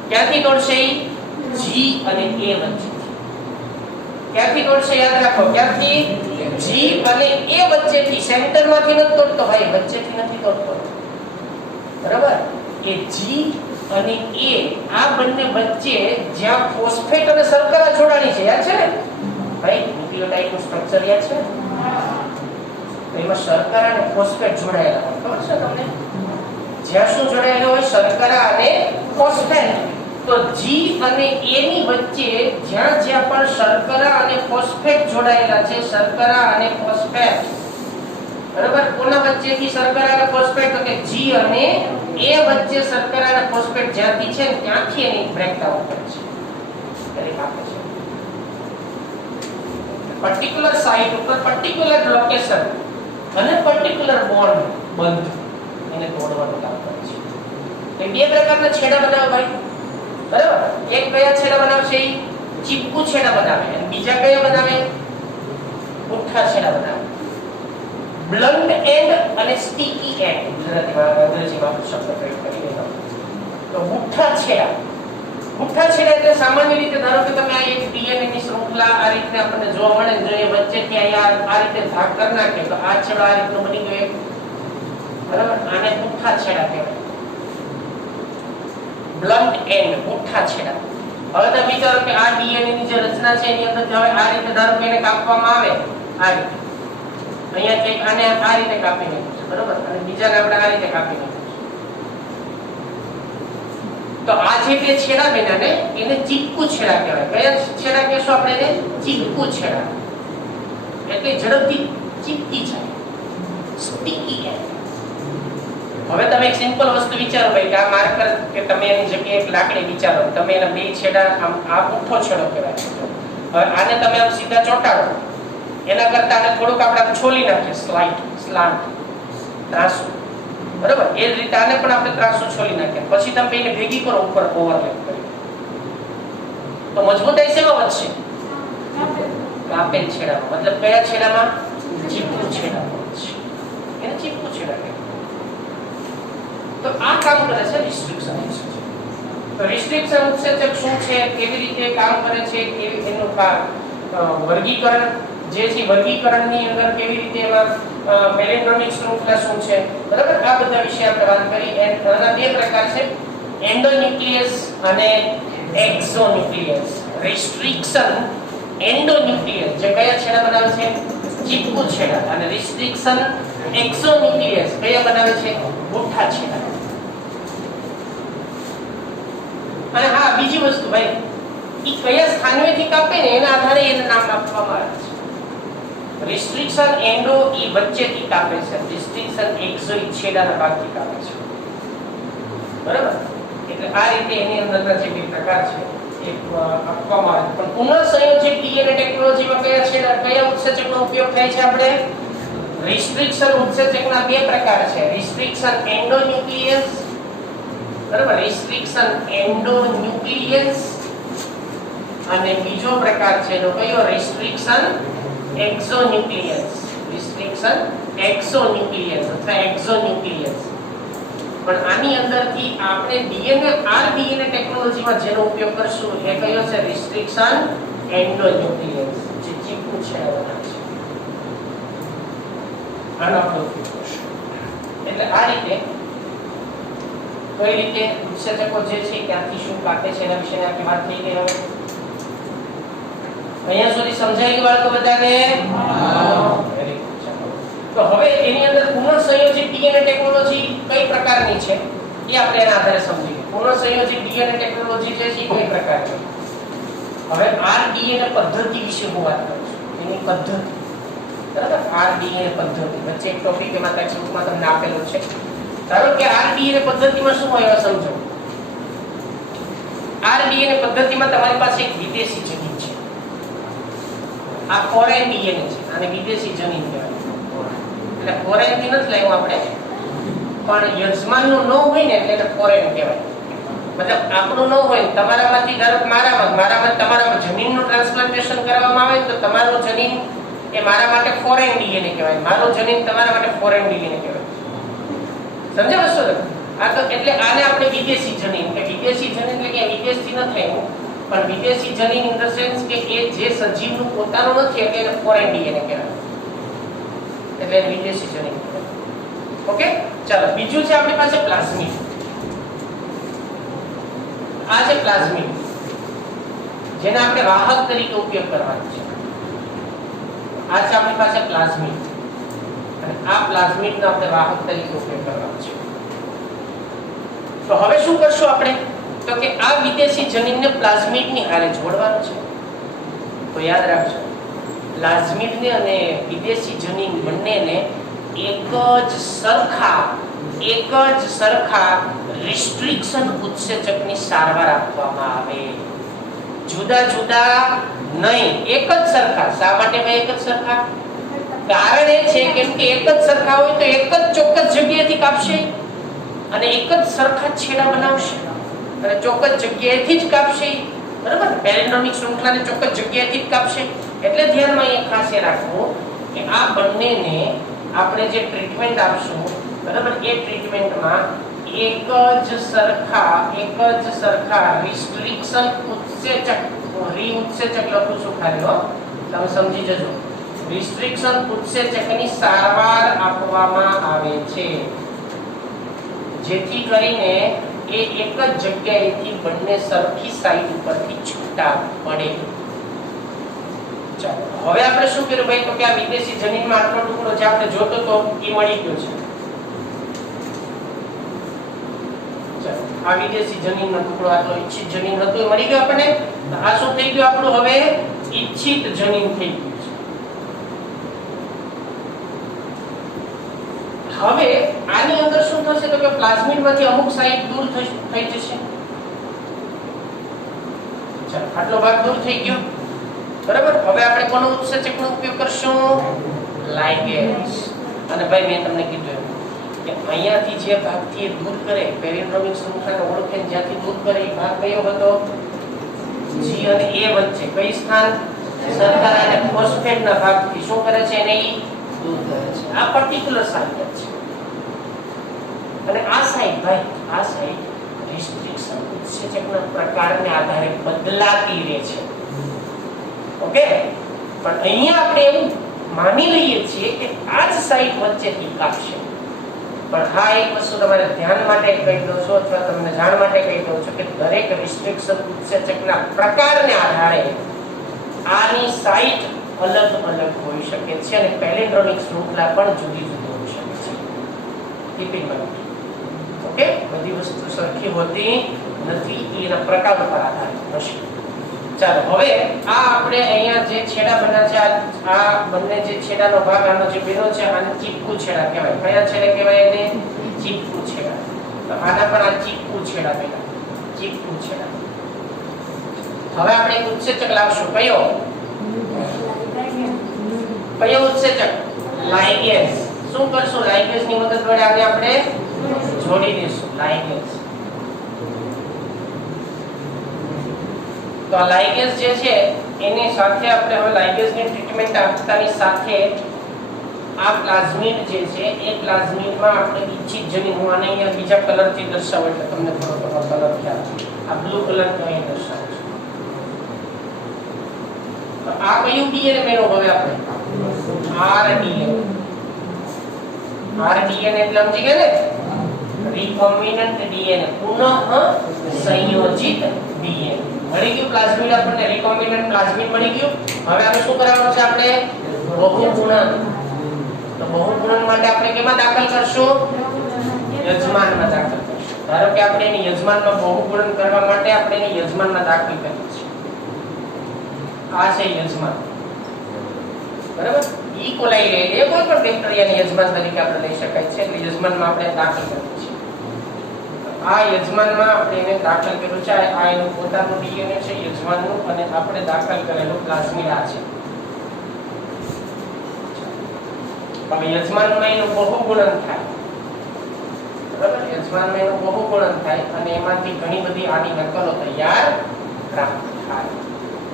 ક્યાંથી તોડશે G અને A વચ્ચે ક્યાંથી તોડશે યાદ રાખો ક્યાંથી G અને A વચ્ચેથી સેન્ટરમાંથી નથી તોડતો ભાઈ વચ્ચેથી નથી તોડતો બરાબર એ G અને A આ બંને વચ્ચે જ્યાં ફોસ્ફેટ અને શર્કરા જોડાણી છે યાદ છે ને ભાઈ ન્યુક્લિયોટાઇડ નું સ્ટ્રક્ચર યાદ છે તો એમાં શર્કરા અને ફોસ્ફેટ જોડાયેલા હોય ખબર છે તમને જ્યાં શું જોડાયેલું હોય શર્કરા અને ફોસ્ફેટ તો G અને A ની વચ્ચે જ્યાં જ્યાં પણ શર્કરા અને ફોસ્ફેટ જોડાયેલા છે શર્કરા અને ફોસ્ફેટ બરાબર કોના વચ્ચેથી શર્કરા અને ફોસ્ફેટ તો કે G અને A વચ્ચે શર્કરા અને ફોસ્ફેટ જ્યાંથી છે ત્યાંથી એની બ્રેકડાઉન કરે છે દરેક આપે છે પર્ટિક્યુલર સાઇટ ઉપર પર્ટિક્યુલર લોકેશન અને પર્ટિક્યુલર બોન્ડ બંધ એને તોડવાનું કામ કરે છે તો બે પ્રકારના છેડા બનાવે ભાઈ બરાબર એક કયા છેડા બનાવશે ચીપકુ છેડા બનાવે અને બીજા કયા બનાવે પુઠ્ઠા છેડા બનાવે બ્લન્ટ એન્ડ અને સ્ટીકી એન્ડ ગુજરાતીમાં અંગ્રેજીમાં શબ્દ પ્રયોગ કરી લેતો તો પુઠ્ઠા છેડા એટલે સામાન્ય રીતે ધારો કે તમે આ એક ડીએનએ ની શૃંખલા આ રીતે આપણને જોવા મળે જો એ વચ્ચેથી અહીંયા આ રીતે ભાગ કરી નાખે તો આ છેડો આ રીતનો બની ગયો બરાબર આને પુઠ્ઠા છેડા કહેવાય બ્લન્ટ એન્ડ પુઠ્ઠા છેડા હવે તમે વિચારો કે આ ડીએનએ ની જે રચના છે એની અંદર હવે આ રીતે ધારો કે એને કાપવામાં આવે આ રીતે અહીંયા કંઈક આને આ રીતે કાપી નાખ્યું છે બરાબર અને બીજાને આપણે આ રીતે કાપી નાખ્યું તો આ જે બે છેડા બન્યા એને ચીપકુ છેડા કહેવાય કયા છેડા કહેશો આપણે એને ચીપકુ છેડા એટલે ઝડપથી ચીપકી જાય સ્ટીકી એન્ડ હવે તમે એક સિમ્પલ વસ્તુ વિચારો ભાઈ કે આ માર્કર કે તમે એની જગ્યાએ એક લાકડી વિચારો તમે એના બે છેડા આમ આ પુઠ્ઠો છેડો કહેવાય હવે આને તમે આમ સીધા ચોંટાડો એના કરતા આને થોડુંક આપણે છોલી નાખીએ સ્લાન્ટ ત્રાસુ બરાબર એ જ રીતે આને પણ આપણે ત્રાસુ છોલી નાખીએ પછી તમે બેને ભેગી કરો ઉપર ઓવરલેપ કરી તો મજબૂતાઈ શેમાં વધશે કાપેલ છેડામાં મતલબ કયા છેડામાં ચીપકુ છેડા છે, એને ચીપકુ છેડા કહેવાય. તો આ કામ કરે છે રિસ્ટ્રિક્શન ઉત્સેચક. તો રિસ્ટ્રિક્શન ઉત્સેચક શું છે, કેવી રીતે કામ કરે છે, કેવી એનું વર્ગીકરણ જે છે, વર્ગીકરણની અંદર કેવી રીતે એમાં પેલિન્ડ્રોમિક શૃંખલા શું છે, બરાબર, આ બધા વિશે આપણે વાત કરી. એના બે પ્રકાર છે, એન્ડોન્યુક્લિયસ અને એક્ઝોન્યુક્લિયસ. રિસ્ટ્રિક્શન એન્ડોન્યુક્લિયસ જે કયા છેડા બનાવે છે, ચીપકુ છેડા, અને રિસ્ટ્રિક્શન એક્ઝોન્યુક્લિયસ કયા બનાવે છે, બુઠ્ઠા છેડા. અને હા, બીજી વસ્તુ ભાઈ, ઈ કયા સ્થાનવેથી કાપે ને એના આધારે એને નામ આપવામાં આવે છે. રિસ્ટ્રિક્શન એન્ડો ઈ વચ્ચેથી કાપે છે, રિસ્ટ્રિક્શન એક્ઝો ઈ છેડાના ભાગથી કાપે છે, બરાબર. એટલે આ રીતે એની અંદરના જે બે પ્રકાર છે એ આપવામાં આવે છે. પણ પુનઃસંયોજિત ડીએનએ ટેકનોલોજીમાં કયા છેડા, કયા ઉત્સેચકનો ઉપયોગ થાય છે? આપણે રિસ્ટ્રિક્શન ઉત્સેચકના બે પ્રકાર છે, રિસ્ટ્રિક્શન એન્ડોન્યુક્લિયસ, બરાબર, રિસ્ટ્રિક્શન એન્ડોન્યુક્લિયસ, અને બીજો પ્રકાર છે એનો કયો, રિસ્ટ્રિક્શન એક્ઝોન્યુક્લિયસ. રિસ્ટ્રિક્શન એક્ઝોન્યુક્લિયસ અથવા એક્ઝોન્યુક્લિયસ. પણ આની અંદરથી આપણે ડીએનએ આરડીએનએ ટેકનોલોજીમાં જેનો ઉપયોગ કરશું એ કયો છે, રિસ્ટ્રિક્શન એન્ડોન્યુક્લિયસ, જે ચીપકુ છેડા છે. આનો આપણે ઉપયોગ કરશું. એટલે આ રીતે કઈ રીતે ઉત્સેચકો જે છે ક્યાંથી શું કાપે છે એના વિશે આપણે વાત થઈ ગઈ. હવે અહીંયા સુધી સમજાઈ ગયું બાળકો બધાને? Very good. તો હવે એની અંદર પુનઃસંયોજિત ડીએનએ ટેકનોલોજી કઈ પ્રકારની છે એ આપણે એના આધારે સમજીએ. પુનઃસંયોજિત ડીએનએ ટેકનોલોજી જે છે કઈ પ્રકારની? હવે આરડીએનએ પદ્ધતિ વિશે હું વાત કરું છું, એની પદ્ધતિ, બરાબર. આરડીએનએ પદ્ધતિ વચ્ચે એક ટોપિક એમાં ટેક્સ્ટબુકમાં તમને આપેલો છે. ધારો કે આરડીએનએ પદ્ધતિમાં શું હોય સમજો. આરડીએનએ પદ્ધતિમાં તમારી પાસે એક વિદેશી જનીન છે, આ ફોરેન ડીએનએ છે, અને વિદેશી જનીન કહેવાય. એટલે ફોરેન થી નથી લાવ્યું આપણે, પણ યજમાનનું ન હોય ને એટલે એને ફોરેન કહેવાય. મતલબ આપણું ન હોય, તમારામાંથી ધારો કે મારામાં તમારામાં જનીનનું ટ્રાન્સપ્લાન્ટેશન કરવામાં આવે તો તમારું જનીન એ મારા માટે ફોરેન ડીએનએ કહેવાય, મારું જનીન તમારા માટે ફોરેન ડીએનએ કહેવાય. સમજ્યા વસ્તુ? આ તો એટલે આને આપણે વિદેશી જનીન કે વિદેશી જનીન એટલે કે વિદેશથી ન થાય, પણ વિદેશી જનીન ઇન ધ સેન્સ કે એ જે સજીવનું પોતાનું નથી એટલે એને ફોરેન ડીએનએ કહેવાય, એટલે વિદેશી જનીન. ઓકે, ચાલો બીજું છે આપણી પાસે પ્લાઝમિડ. આ છે પ્લાઝમિડ, જેને આપણે વાહક તરીકે ઉપયોગ કરવાનો છે. આ છે આપણી પાસે પ્લાઝમિડ, અને આ પ્લાઝમિડનો આપણે વાહક તરીકે ઉપયોગ કરવાનો છે. તો હવે શું કરશું આપણે? તો કે આ વિદેશી જનીનને પ્લાઝમિડની હારે જોડવાનું છે. તો યાદ રાખજો, પ્લાઝમિડને અને વિદેશી જનીન બંનેને એક જ સરખા રિસ્ટ્રિક્શન ઉત્સેચકની સારવાર આપવામાં આવે. જુદા જુદા નહીં, એક જ સરખા. શા માટે ભાઈ એક જ સરખા? કારણ એ છે કેમ કે એક જ સરખા હોય તો એક જ ચોક્કસ જગ્યાએથી કાપશે અને એક જ સરખા છેડા બનાવશે અને ચોક્કસ જગ્યાએથી જ કાપશે, બરાબર. પેલિન્ડ્રોમિક શૃંખલાને ચોક્કસ જગ્યાએથી જ કાપશે. એટલે ધ્યાનમાં એ ખાસ એ રાખવું કે આ બંનેને આપણે જે ટ્રીટમેન્ટ આપશું, બરાબર, એ ટ્રીટમેન્ટમાં એક જ સરખા રિસ્ટ્રિક્શન ઉત્સેચક, ઉત્સેચક લખું છું ખાલી, તમે સમજી જજો, રિસ્ટ્રિક્શન ઉત્સેચકની સારવાર આપવામાં આવે છે, જેથી કરીને એ એક જ જગ્યાએથી બંને સરખી સાઈડ ઉપરથી છૂટા પડે. ચાલો હવે આપણે શું કર્યું ભાઈ? તો કે આ વિદેશી જનીનમાં આટલો ટુકડો જે આપણે જોતો તો એ મળી ગયો છે. ચાલો આ વિદેશી જનીનનો ટુકડો આટલો ઈચ્છિત જનીન હતો એ મળી ગયો આપણને. આ શું થઈ ગયું આપણું? હવે ઈચ્છિત જનીન થઈ ગયું છે. હવે આની અંદર શું થશે તો કે પ્લાઝમિડમાંથી અમુક સાઈડ દૂર થઈ જશે. ચાલો આટલો ભાગ દૂર થઈ ગયો, બરાબર. હવે આપણે કોનો ઉત્સેચકનો ઉપયોગ કરશું? લાઇગેન્સ. અને ભાઈ મેં તમને કીધું કે અહીંયાથી જે ભાગથી દૂર કરે, પેલિન્ડ્રોમિક શૃંખલાને ઓળખે જ્યાંથી દૂર કરે એ ભાગ કયો હતો? G અને A વચ્ચે કઈ સ્થાન? શર્કરા અને ફોસ્ફેટના ભાગથી શું કરે છે? એને આ પર્ટિક્યુલર સાઇટ છે અને આ સાઇટ ભાઈ આ સાઇટ રિસ્ટ્રિક્શન ઉત્સેચકના પ્રકારને આધારે બદલાતી રહે છે. ઓકે, પણ અહીંયા આપણે એવું માની લઈએ છીએ કે આ જ સાઇટ વચ્ચેથી કાપશે. પણ હા, એક વસ્તુ તમારે ધ્યાન માટે કહી દઉં છું અથવા તમને જાણ માટે કહી દઉં છું કે દરેક રિસ્ટ્રિક્શન ઉત્સેચકના પ્રકારને આધારે આની સાઇટ અલગ અલગ હોઈ શકે છે અને પેલિન્ડ્રોમિક શૃંખલા પણ જુદી જુદી હોઈ શકે છે. Keep in mind. ઓકે, બધી વસ્તુ સરખી હોતી નથી, એના પ્રકાર પર આધારિત હશે. ચાલો, હવે આ આપણે અહીંયા જે છેડા બન્યા છે, આ બંને જે છેડાનો ભાગ આનો જે બન્યો છે આને ચીપકુ છેડા કહેવાય. કયા છેડા કહેવાય? એને ચીપકુ છેડા. તો આના પણ આ ચીપકુ છેડા બન્યા, ચીપકુ છેડા. હવે આપણે એક ઉત્સેચક લાવશું. કયો ઉત્સેચક? લાઇગેઝ. શું કરશું? લાઇગેઝ ની મદદ વડે આને આપણે જોડી દઈશું. લાઇગેઝ. તો આ લાઇગેઝ જે છે એની સાથે આપણે હવે લાઇગેઝ ની ટ્રીટમેન્ટ આપતાની સાથે આ પ્લાઝમિડ જે છે એ પ્લાઝમિડમાં આપણે ઇચ્છિત જનીન, હું આને અહીંયા બીજા કલરથી દર્શાવું એટલે તમને થોડો કલર ખ્યાલ આવે. આ બ્લુ કલર તો અહીં દર્શાવું છું. તો આ કયું ડીએનએ મેળવો? હવે આપણે આરડીએનએ. આરડીએનએ એટલે સમજી ગયા ને? રિકોમ્બિનન્ટ ડીએનએ, પુનઃ સંયોજિત ડીએનએ. મળી ગયું પ્લાઝમિડ, આપણને રિકોમ્બિનન્ટ પ્લાઝમિડ મળી ગયું. હવે આપણે શું કરવાનું છે? આપણે બહુગુણન. તો બહુગુણન માટે આપણે કેમાં દાખલ કરશું? યજમાનમાં દાખલ કરશું. ધારો કે આપણે એની યજમાનમાં બહુગુણન કરવા માટે આપણે એની યજમાનમાં દાખલ કરીએ છીએ. આ છે યજમાન, બરાબર? ઈ કોલાઈ લઈ લે, કોઈ પણ બેક્ટેરિયાની યજમાન તરીકે આપણે લઈ શકાય છે. એટલે યજમાનમાં આપણે દાખલ કરીએ છીએ. આ યજમાનમાં આપણે એને દાખલ કર્યું છે. આ એનું પોતાનું ડીએનએ છે યજમાનનું, અને આપણે દાખલ કરેલું પ્લાઝમિડ આ છે. હવે યજમાનમાં એનું બહુગુણન થાય, બરાબર? યજમાનમાં એનું બહુગુણન થાય અને એમાંથી ઘણી બધી આની નકલો તૈયાર પ્રાપ્ત થાય.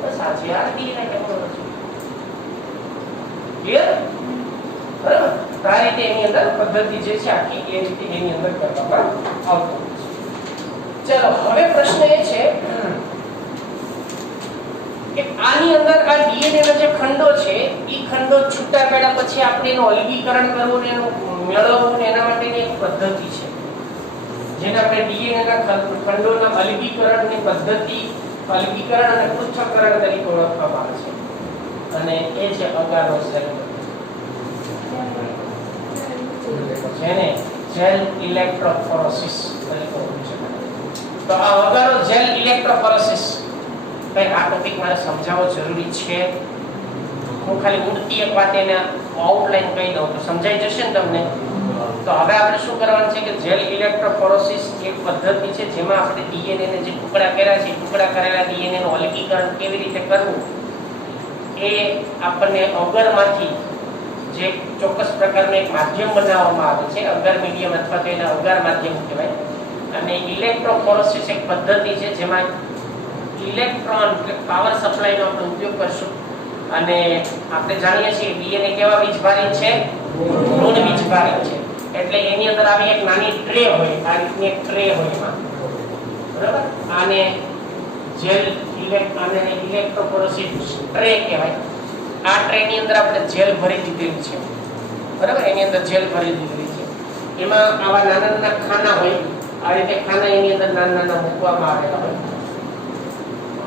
બસ આ છે આ ડીએનએ ટેકનોલોજી. ક્લિયર? બરાબર? આ રીતે એની અંદર પદ્ધતિ જે છે આખી એ રીતે એની અંદર કરવામાં આવતો. ચલો, હવે પ્રશ્ન એ છે કે આની અંદર આ ડીએનએ ના જે ખંડો છે એ ખંડો છૂટા પડ્યા પછી આપણે એનું અલગીકરણ કરવું ને એનું મેળવવું ને એના માટેની એક પદ્ધતિ છે જેને આપણે ડીએનએ ના ખંડોના અલગીકરણની પદ્ધતિ, અલગીકરણ અને પૃથ્થકરણ તરીકે ઓળખવામાં આવે છે, અને એ છે અગારોસેલ, જેને જેલ ઇલેક્ટ્રોફોરેસિસ તરીકે ઓળખી શકાય. તો આ અગારો જેલ ઇલેક્ટ્રોફોરેસિસ કઈ આ ટોપિક મારે સમજાવવો જરૂરી છે. હું ખાલી ઉડતી એક વાત એને આઉટલાઈન કહી દઉં તો સમજાઈ જશે ને તમને. તો હવે આપણે શું કરવાનું છે કે જેલ ઇલેક્ટ્રોફોરેસિસ એક પદ્ધતિ છે જેમાં આપણે ડીએનએ ને જે ટુકડા કર્યા છે, ટુકડા કરેલા ડીએનએ નું અલગીકરણ કેવી રીતે કરવું એ આપણને અગરમાંથી જે ચોક્કસ પ્રકારનું એક માધ્યમ બનાવવામાં આવે છે, અગર મીડિયમ અથવા તો એને અગર માધ્યમ કહેવાય. અને ઇલેક્ટ્રોફોરેસિસ એક પદ્ધતિ છે જેમાં ઇલેક્ટ્રોન એટલે પાવર સપ્લાયનો આપણે ઉપયોગ કરશું. અને આપણે જાણીએ છીએ ડીએનએ કેવા વીજભારિત છે? ઋણ વીજભારિત છે. એટલે એની અંદર આવી એક નાની ટ્રે હોય, આ રીતની એક ટ્રે હોય એમાં, બરાબર? આને જેલ ઇલેક્ટ્રોફોરેસિસ ટ્રે કહેવાય. આ ટ્રે ની અંદર આપણે જેલ ભરી દીધેલી છે, બરાબર? એની અંદર જેલ ભરી દીધેલી છે. એમાં આવા નાના નાના ખાના હોય, આ રીતે ખાના એની અંદર નાના નાના મૂકવામાં આવેલા હોય.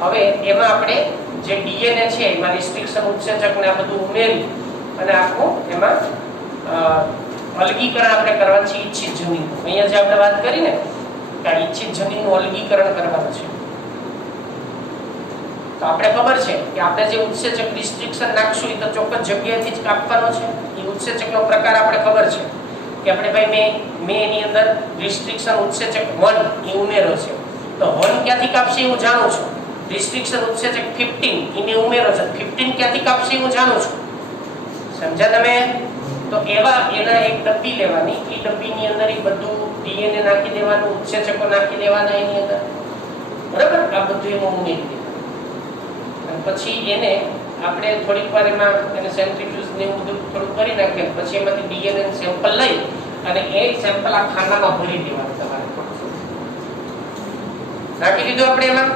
હવે એમાં આપણે જે ડીએનએ છે એમાં રિસ્ટ્રિક્શન ઉત્સેચક ને આ બધું ઉમેરી અને આખું એમાં અલગીકરણ આપણે કરવાનું છે ઈચ્છિત જનીન. અહીંયા જે આપણે વાત કરી ને કે આ ઈચ્છિત જનીનનું અલગીકરણ કરવાનું છે. તો આપણે ખબર છે કે આપણે જે ઉત્સેચક રિસ્ટ્રિક્શન નાખશું એ તો ચોક્કસ જગ્યાએથી જ કાપવાનો છે. એ ઉત્સેચકનો પ્રકાર આપણે ખબર છે કે આપણે ભાઈ મેં એની અંદર રિસ્ટ્રિક્શન ઉત્સેચક 1 એ ઉમેરો છે. તો 1 ક્યાંથી કાપશે હું જાણું છું. રિસ્ટ્રિક્શન ઉત્સેચક 15 એને ઉમેરો છે. 15 ક્યાંથી કાપશે હું જાણું છું. સમજ્યા તમે? તો એવા એના એક ડબ્બી લેવાની, એ ડબ્બીની અંદર એ બધું ડીએનએ નાખી દેવાનું, ઉત્સેચકો નાખી દેવાના એની અંદર, બરાબર? આ બધું એમાં ઉમેરી દેવાનું. અને પછી એને આપણે થોડીક વાર એમાં એને સેન્ટ્રીફ્યુજ ને એવું બધું થોડું કરી નાખે, પછી એમાંથી ડીએનએ સેમ્પલ લઈ અને એ સેમ્પલ આ ખાનામાં ભરી દેવાનું તમારે. રાખી દીધું આપણે એમાં.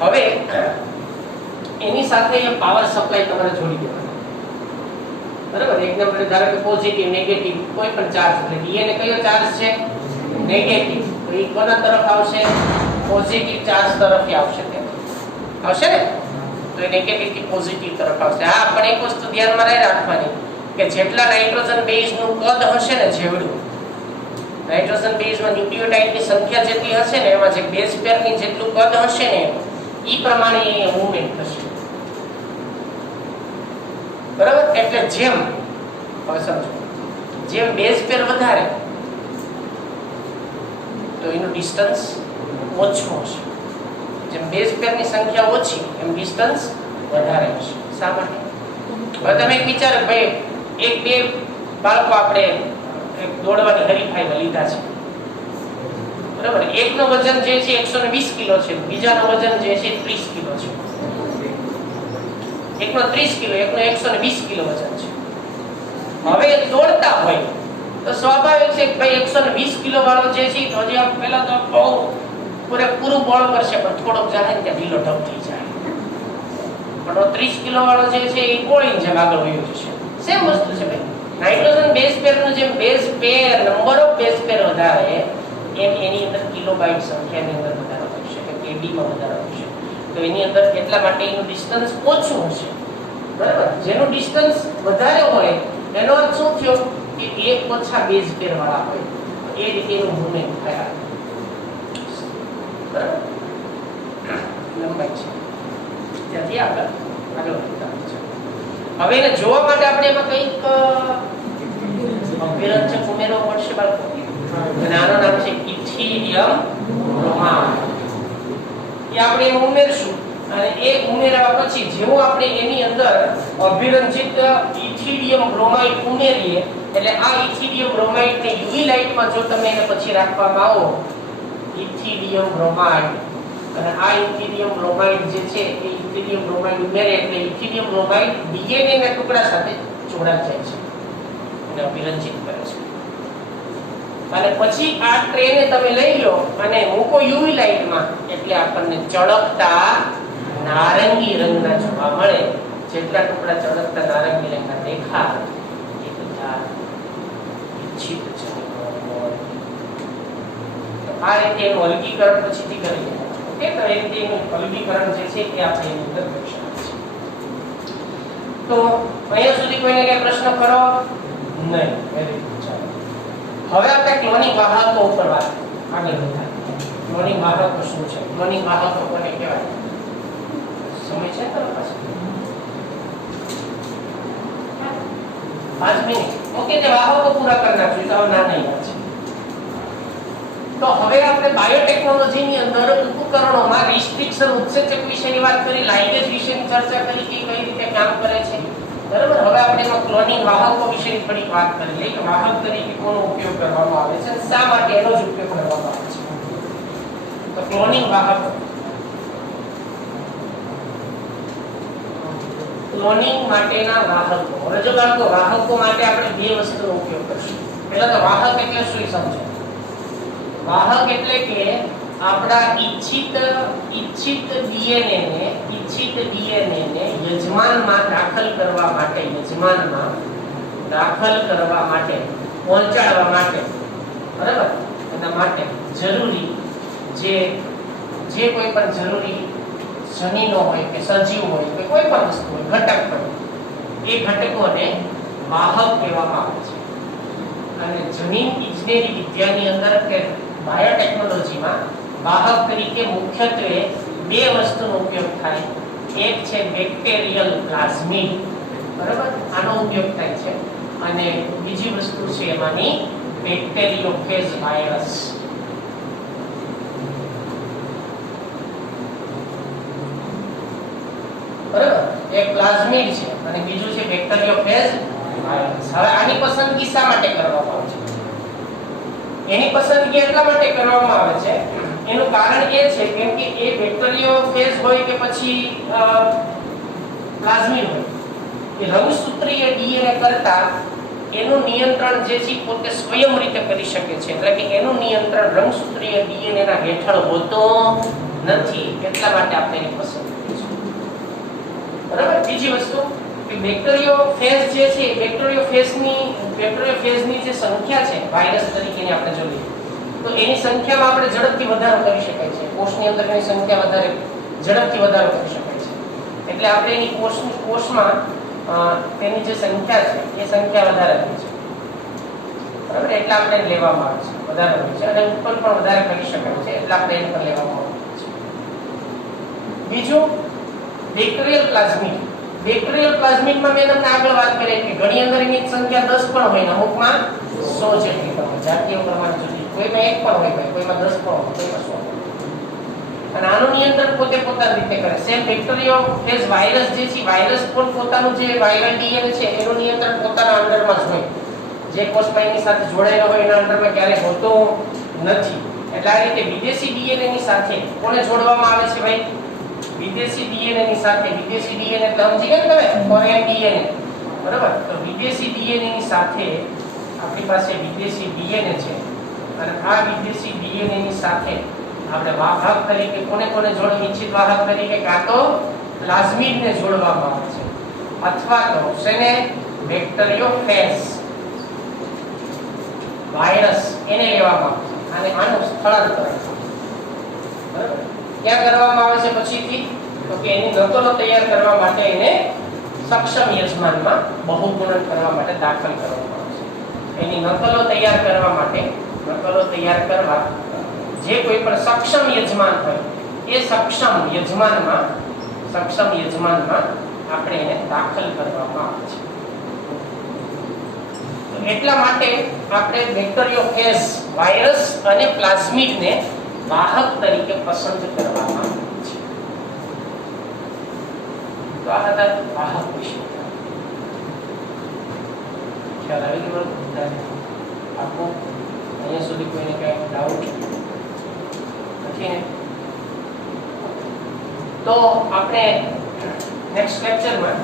હવે એની સાથે પાવર સપ્લાય તમારે જોડી દેવાનો, બરાબર. એક નંબર ધારો કે પોઝિટિવ નેગેટિવ કોઈ પણ ચાર્જ, એટલે ડીએનએ કયો ચાર્જ છે? નેગેટિવ. તો એ કોના તરફ આવશે? પોઝિટિવ ચાર્જ તરફ આવશે. આવશે ને? તો એ નેગેટિવ થી પોઝિટિવ તરફ આવશે. હા, પણ એક વસ્તુ ધ્યાનમાં રાખવાની કે જેટલા નાઇટ્રોજન બેઝ નું કદ હશે ને, જેવડું નાઇટ્રોજન બેઝમાં ન્યુક્લિયોટાઇડની સંખ્યા જેટલી હશે ને, એમાં જે બેઝ પેરની જેટલું કદ હશે ને, ઈ પ્રમાણે એ મૂવમેન્ટ થશે, બરાબર. એટલે જેમ હવે સમજો, જેમ બેઝ પેર વધારે તો એનું ડિસ્ટન્સ ઓછું હશે, જેમ બેઝ પેરની સંખ્યા ઓછી એમ ડિસ્ટન્સ વધારે હશે. શા માટે? હવે તમે એક વિચારો, ભાઈ એક બે બાળકો આપણે એક દોડવાની હરીફાઈમાં લીધા છે, બરાબર. એકનો વજન જે છે 120 કિલો છે, બીજાનો વજન જે છે 30 કિલો છે. એકનો 30 કિલો, એકનો 120 કિલો વજન છે. હવે દોડતા હોય તો સ્વાભાવિક છે કે ભાઈ 120 કિલો વાળો જે છે તો હજી આમ પહેલા તો બહુ પૂરેપૂરું બળ કરશે, પણ થોડોક જાય ને ત્યાં ઢીલો ઢબ થઈ જાય. પણ 30 કિલો વાળો જે છે એ ગોળીને જેમ આગળ વયો જશે. સેમ વસ્તુ છે ભાઈ. નાઇટ્રોજન બેઝ પેરનું જેમ base pair, number of base પેર વધારે, એમ એની અંદર કિલોબાઇટ સંખ્યાની અંદર વધારો થશે, કે કેબીમાં વધારો થશે. તો એની અંદર એટલા માટે એનું ડિસ્ટન્સ ઓછું હશે, બરાબર. જેનું ડિસ્ટન્સ વધારે હોય એનો અર્થ શું થયો કે એક ઓછા બેઝ પેર વાળા હોય, એ રીતે એનું મૂવમેન્ટ થાય, બરાબર. લંબાઈ છે ત્યાંથી આગળ વધતા છે. હવે એને જોવા માટે આપણે એમાં કંઈક અભિરંજક ઉમેરવો પડશે બાળકો. અને આનું નામ છે ઇથિલિયમ બ્રોમાઇડ. એ આપણે એમાં ઉમેરશું, અને એ ઉમેર્યા પછી જેવું આપણે એની અંદર અભિરંજિત ઇથિલિયમ બ્રોમાઇડ ઉમેરીએ, એટલે આ ઇથિલિયમ બ્રોમાઇડ ને યુવી લાઇટમાં જો તમે એને પછી રાખવામાં આવો, ઇથિલિયમ બ્રોમાઇડ, અને આ ઇથિલિયમ બ્રોમાઇડ જે છે એ ઇથિલિયમ બ્રોમાઇડ ઉમેરે એટલે ઇથિલિયમ બ્રોમાઇડ ડીએનએ ના ટુકડા સાથે જોડાઈ જાય છે અને અભિરંજિત કરે છે. અને પછી આ ટ્રેને તમે લઈ લો અને મૂકો યુવી લાઇટમાં, એટલે આપણને ચળકતા નારંગી રંગના જોવા મળે. જેટલા ટુકડા ચળકતા નારંગી રંગના દેખાય એ બધા ઇચ્છિત છે. આ રીતે એનું અલગીકરણ પછીથી કરીએ. ઓકે, તો એ રીતે એનું અલગીકરણ જે છે એ આપણે એની અંદર કરી શકીએ છીએ. તો અહીંયા સુધી કોઈને કઈ પ્રશ્ન કરો? નહીં. Very good. ચાલો હવે આપણે ક્લોનિંગ વાહકો ઉપર વાત આગળ વધીએ. ક્લોનિંગ વાહકો શું છે? ક્લોનિંગ વાહકો કોને કહેવાય? સમય છે તમારી પાસે? 5 મિનિટ. ઓકે, તે વાહકો પૂરા કરી નાખશું તો ના નહીં છે. તો હવે આપણે બાયોટેકનોલોજીની અંદર ઉપકરણોમાં રિસ્ટ્રિક્શન ઉત્સેચક વિશેની વાત કરી, લાઇગેજ વિશેની ચર્ચા કરી કે કઈ રીતે કામ કરે છે, બરાબર. હવે આપણે એમાં ક્લોનિંગ વાહકો વિશેની થોડીક વાત કરીએ કે વાહક તરીકે કોનો ઉપયોગ કરવામાં આવે છે, શા માટે એનો જ ઉપયોગ કરવામાં આવે છે. તો ક્લોનિંગ વાહકો, ક્લોનિંગ માટેના વાહકો. હવે જો બાળકો વાહકો માટે આપણે બે વસ્તુનો ઉપયોગ કરશું. પહેલા તો વાહક એટલે શું સમજો. વાહક એટલે કે આપણા ઈચ્છિત ડીએનએ ને યજમાનમાં દાખલ કરવા માટે પહોંચાડવા માટે, બરાબર, એના માટે જરૂરી જે કોઈ પણ જરૂરી જનીનો હોય કે સજીવ હોય કે કોઈ પણ વસ્તુ હોય, ઘટક હોય, એ ઘટકોને વાહક કહેવામાં આવે છે. અને જનીન ઇજનેરી વિદ્યાની અંદર કે બાયોટેકનોલોજીમાં વાહક તરીકે મુખ્યત્વે બે વસ્તુનો ઉપયોગ થાય. એક છે બેક્ટેરિયલ પ્લાઝમિડ, બરાબર, આનો ઉપયોગ થાય છે. અને બીજી વસ્તુ છે એમાંની બેક્ટેરિયોફેજ વાયરસ. બરાબર, એક પ્લાઝમિડ છે અને બીજું છે બેક્ટેરિયોફેજ વાયરસ. હવે આની પસંદગી શા માટે કરવામાં આવે છે? એની પસંદગી એટલા માટે કરવામાં આવે છે, એનું કારણ એ છે કેમ કે એ બેક્ટેરિયોફેજ હોય કે પછી પ્લાઝમિડ હોય, કે રંગસૂત્રીય ડીએનએ કરતા એનું નિયંત્રણ જે છે પોતે સ્વયં રીતે કરી શકે છે, એટલે કે એનું નિયંત્રણ રંગસૂત્રીય ડીએનએ ના હેઠળ હોતો નથી, એટલા માટે આપણે એની પસંદ કરી છે. બરાબર. બીજી વસ્તુ કે બેક્ટેરિયોફેજ જે છે, બેક્ટેરિયોફેજની જે સંખ્યા છે વાયરસ તરીકેની આપણે જોઈએ તો એની સંખ્યામાં આપણે ઝડપથી વધારો કરી શકાય છે. કોષની અંદર એની સંખ્યા વધારે ઝડપથી વધારો કરી શકાય છે, એટલે આપણે એની કોષમાં તેની જે સંખ્યા છે એ સંખ્યા વધારે હોય છે. બરાબર. એટલે આપણે લેવામાં આવે છે, વધારે હોય છે અને ઉત્પન્ન પણ વધારે કરી શકાય છે, એટલે આપણે એને પણ લેવામાં આવે છે. બીજું બેક્ટેરિયલ પ્લાઝમિડ. બેક્ટેરિયલ પ્લાઝમિડમાં મેં તમને આગળ વાત કરી કે ઘણી અંદર એની સંખ્યા 10 પણ હોય, અમુકમાં 100 જેટલી પણ હોય, જાતિઓ પ્રમાણે જુદી, કોઈમાં 1 પણ હોય, કોઈમાં 10 પણ હોય, કોઈમાં 100. અને આનું નિયંત્રણ પોતે પોતાની રીતે કરે. સેમ બેક્ટેરિયોફેજ વાયરસ જે છે, વાયરસ પણ પોતાનું જે વાયરલ ડીએનએ છે એનું નિયંત્રણ પોતાના અંડરમાં જ હોય. જે કોષમાં એની સાથે જોડાયેલો હોય એના અંડરમાં ક્યારે હોતો નથી. એટલે આ રીતે વિદેશી ડીએનએ ની સાથે કોને જોડવામાં આવે છે ભાઈ? વિદેશી ડીએનએ ની સાથે. વિદેશી ડીએનએ એટલે સમજી ગયા ને તમે? Foreign DNA. બરાબર. તો વિદેશી ડીએનએ ની સાથે આપણી પાસે વિદેશી ડીએનએ છે અને આ વિદેશી ડીએનએ ની સાથે આપણે વાહક તરીકે કોને જોડવા ઈચ્છિત વાહક તરીકે કાં તો પ્લાઝમિડને જોડવામાં આવે છે અથવા તો શેને? બેક્ટેરિયોફેજ વાયરસ એને લેવામાં આવે છે અને આનું સ્થળાંતર બરાબર ક્યાં કરવામાં આવે છે પછીથી? તો કે એની નકલો તૈયાર કરવા માટે એને સક્ષમ યજમાનમાં બહુગુણન કરવા માટે દાખલ કરવામાં આવે છે. એની નકલો તૈયાર કરવા જે કોઈ પણ સક્ષમ યજમાન હોય એ સક્ષમ યજમાનમાં આપણે એને દાખલ કરવામાં આવે છે. તો એટલા માટે આપણે બેક્ટેરિયોફેજ વાયરસ અને પ્લાઝમિડને વાહક તરીકે પસંદ કરવામાં આવે છે. તો આ હતા વાહક વિશે. ખ્યાલ આવી ગયો બધાને? આપો અહીંયા સુધી કોઈને કઈ ડાઉટ નથી ને? તો આપણે નેક્સ્ટ લેક્ચરમાં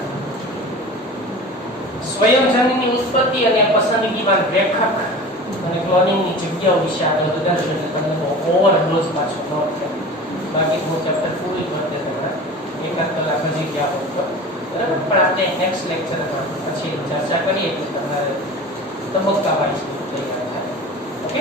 સ્વયંજનની ઉત્પત્તિ અને પસંદગીમાં લેખક અને ક્લોનિંગની જગ્યાઓ વિશે આગળ વધારશું, એટલે તમને ઓવરડોઝ પાછો ન થાય. બાકી હું ચેપ્ટર પૂરું જ વર્તે તમારા 1 કલાક હજી ગયા હોય તો બરાબર. પણ આપણે નેક્સ્ટ લેક્ચરમાં પછી ચર્ચા કરીએ કે તમારે તબક્કાવાઇઝ તૈયાર થાય. ઓકે.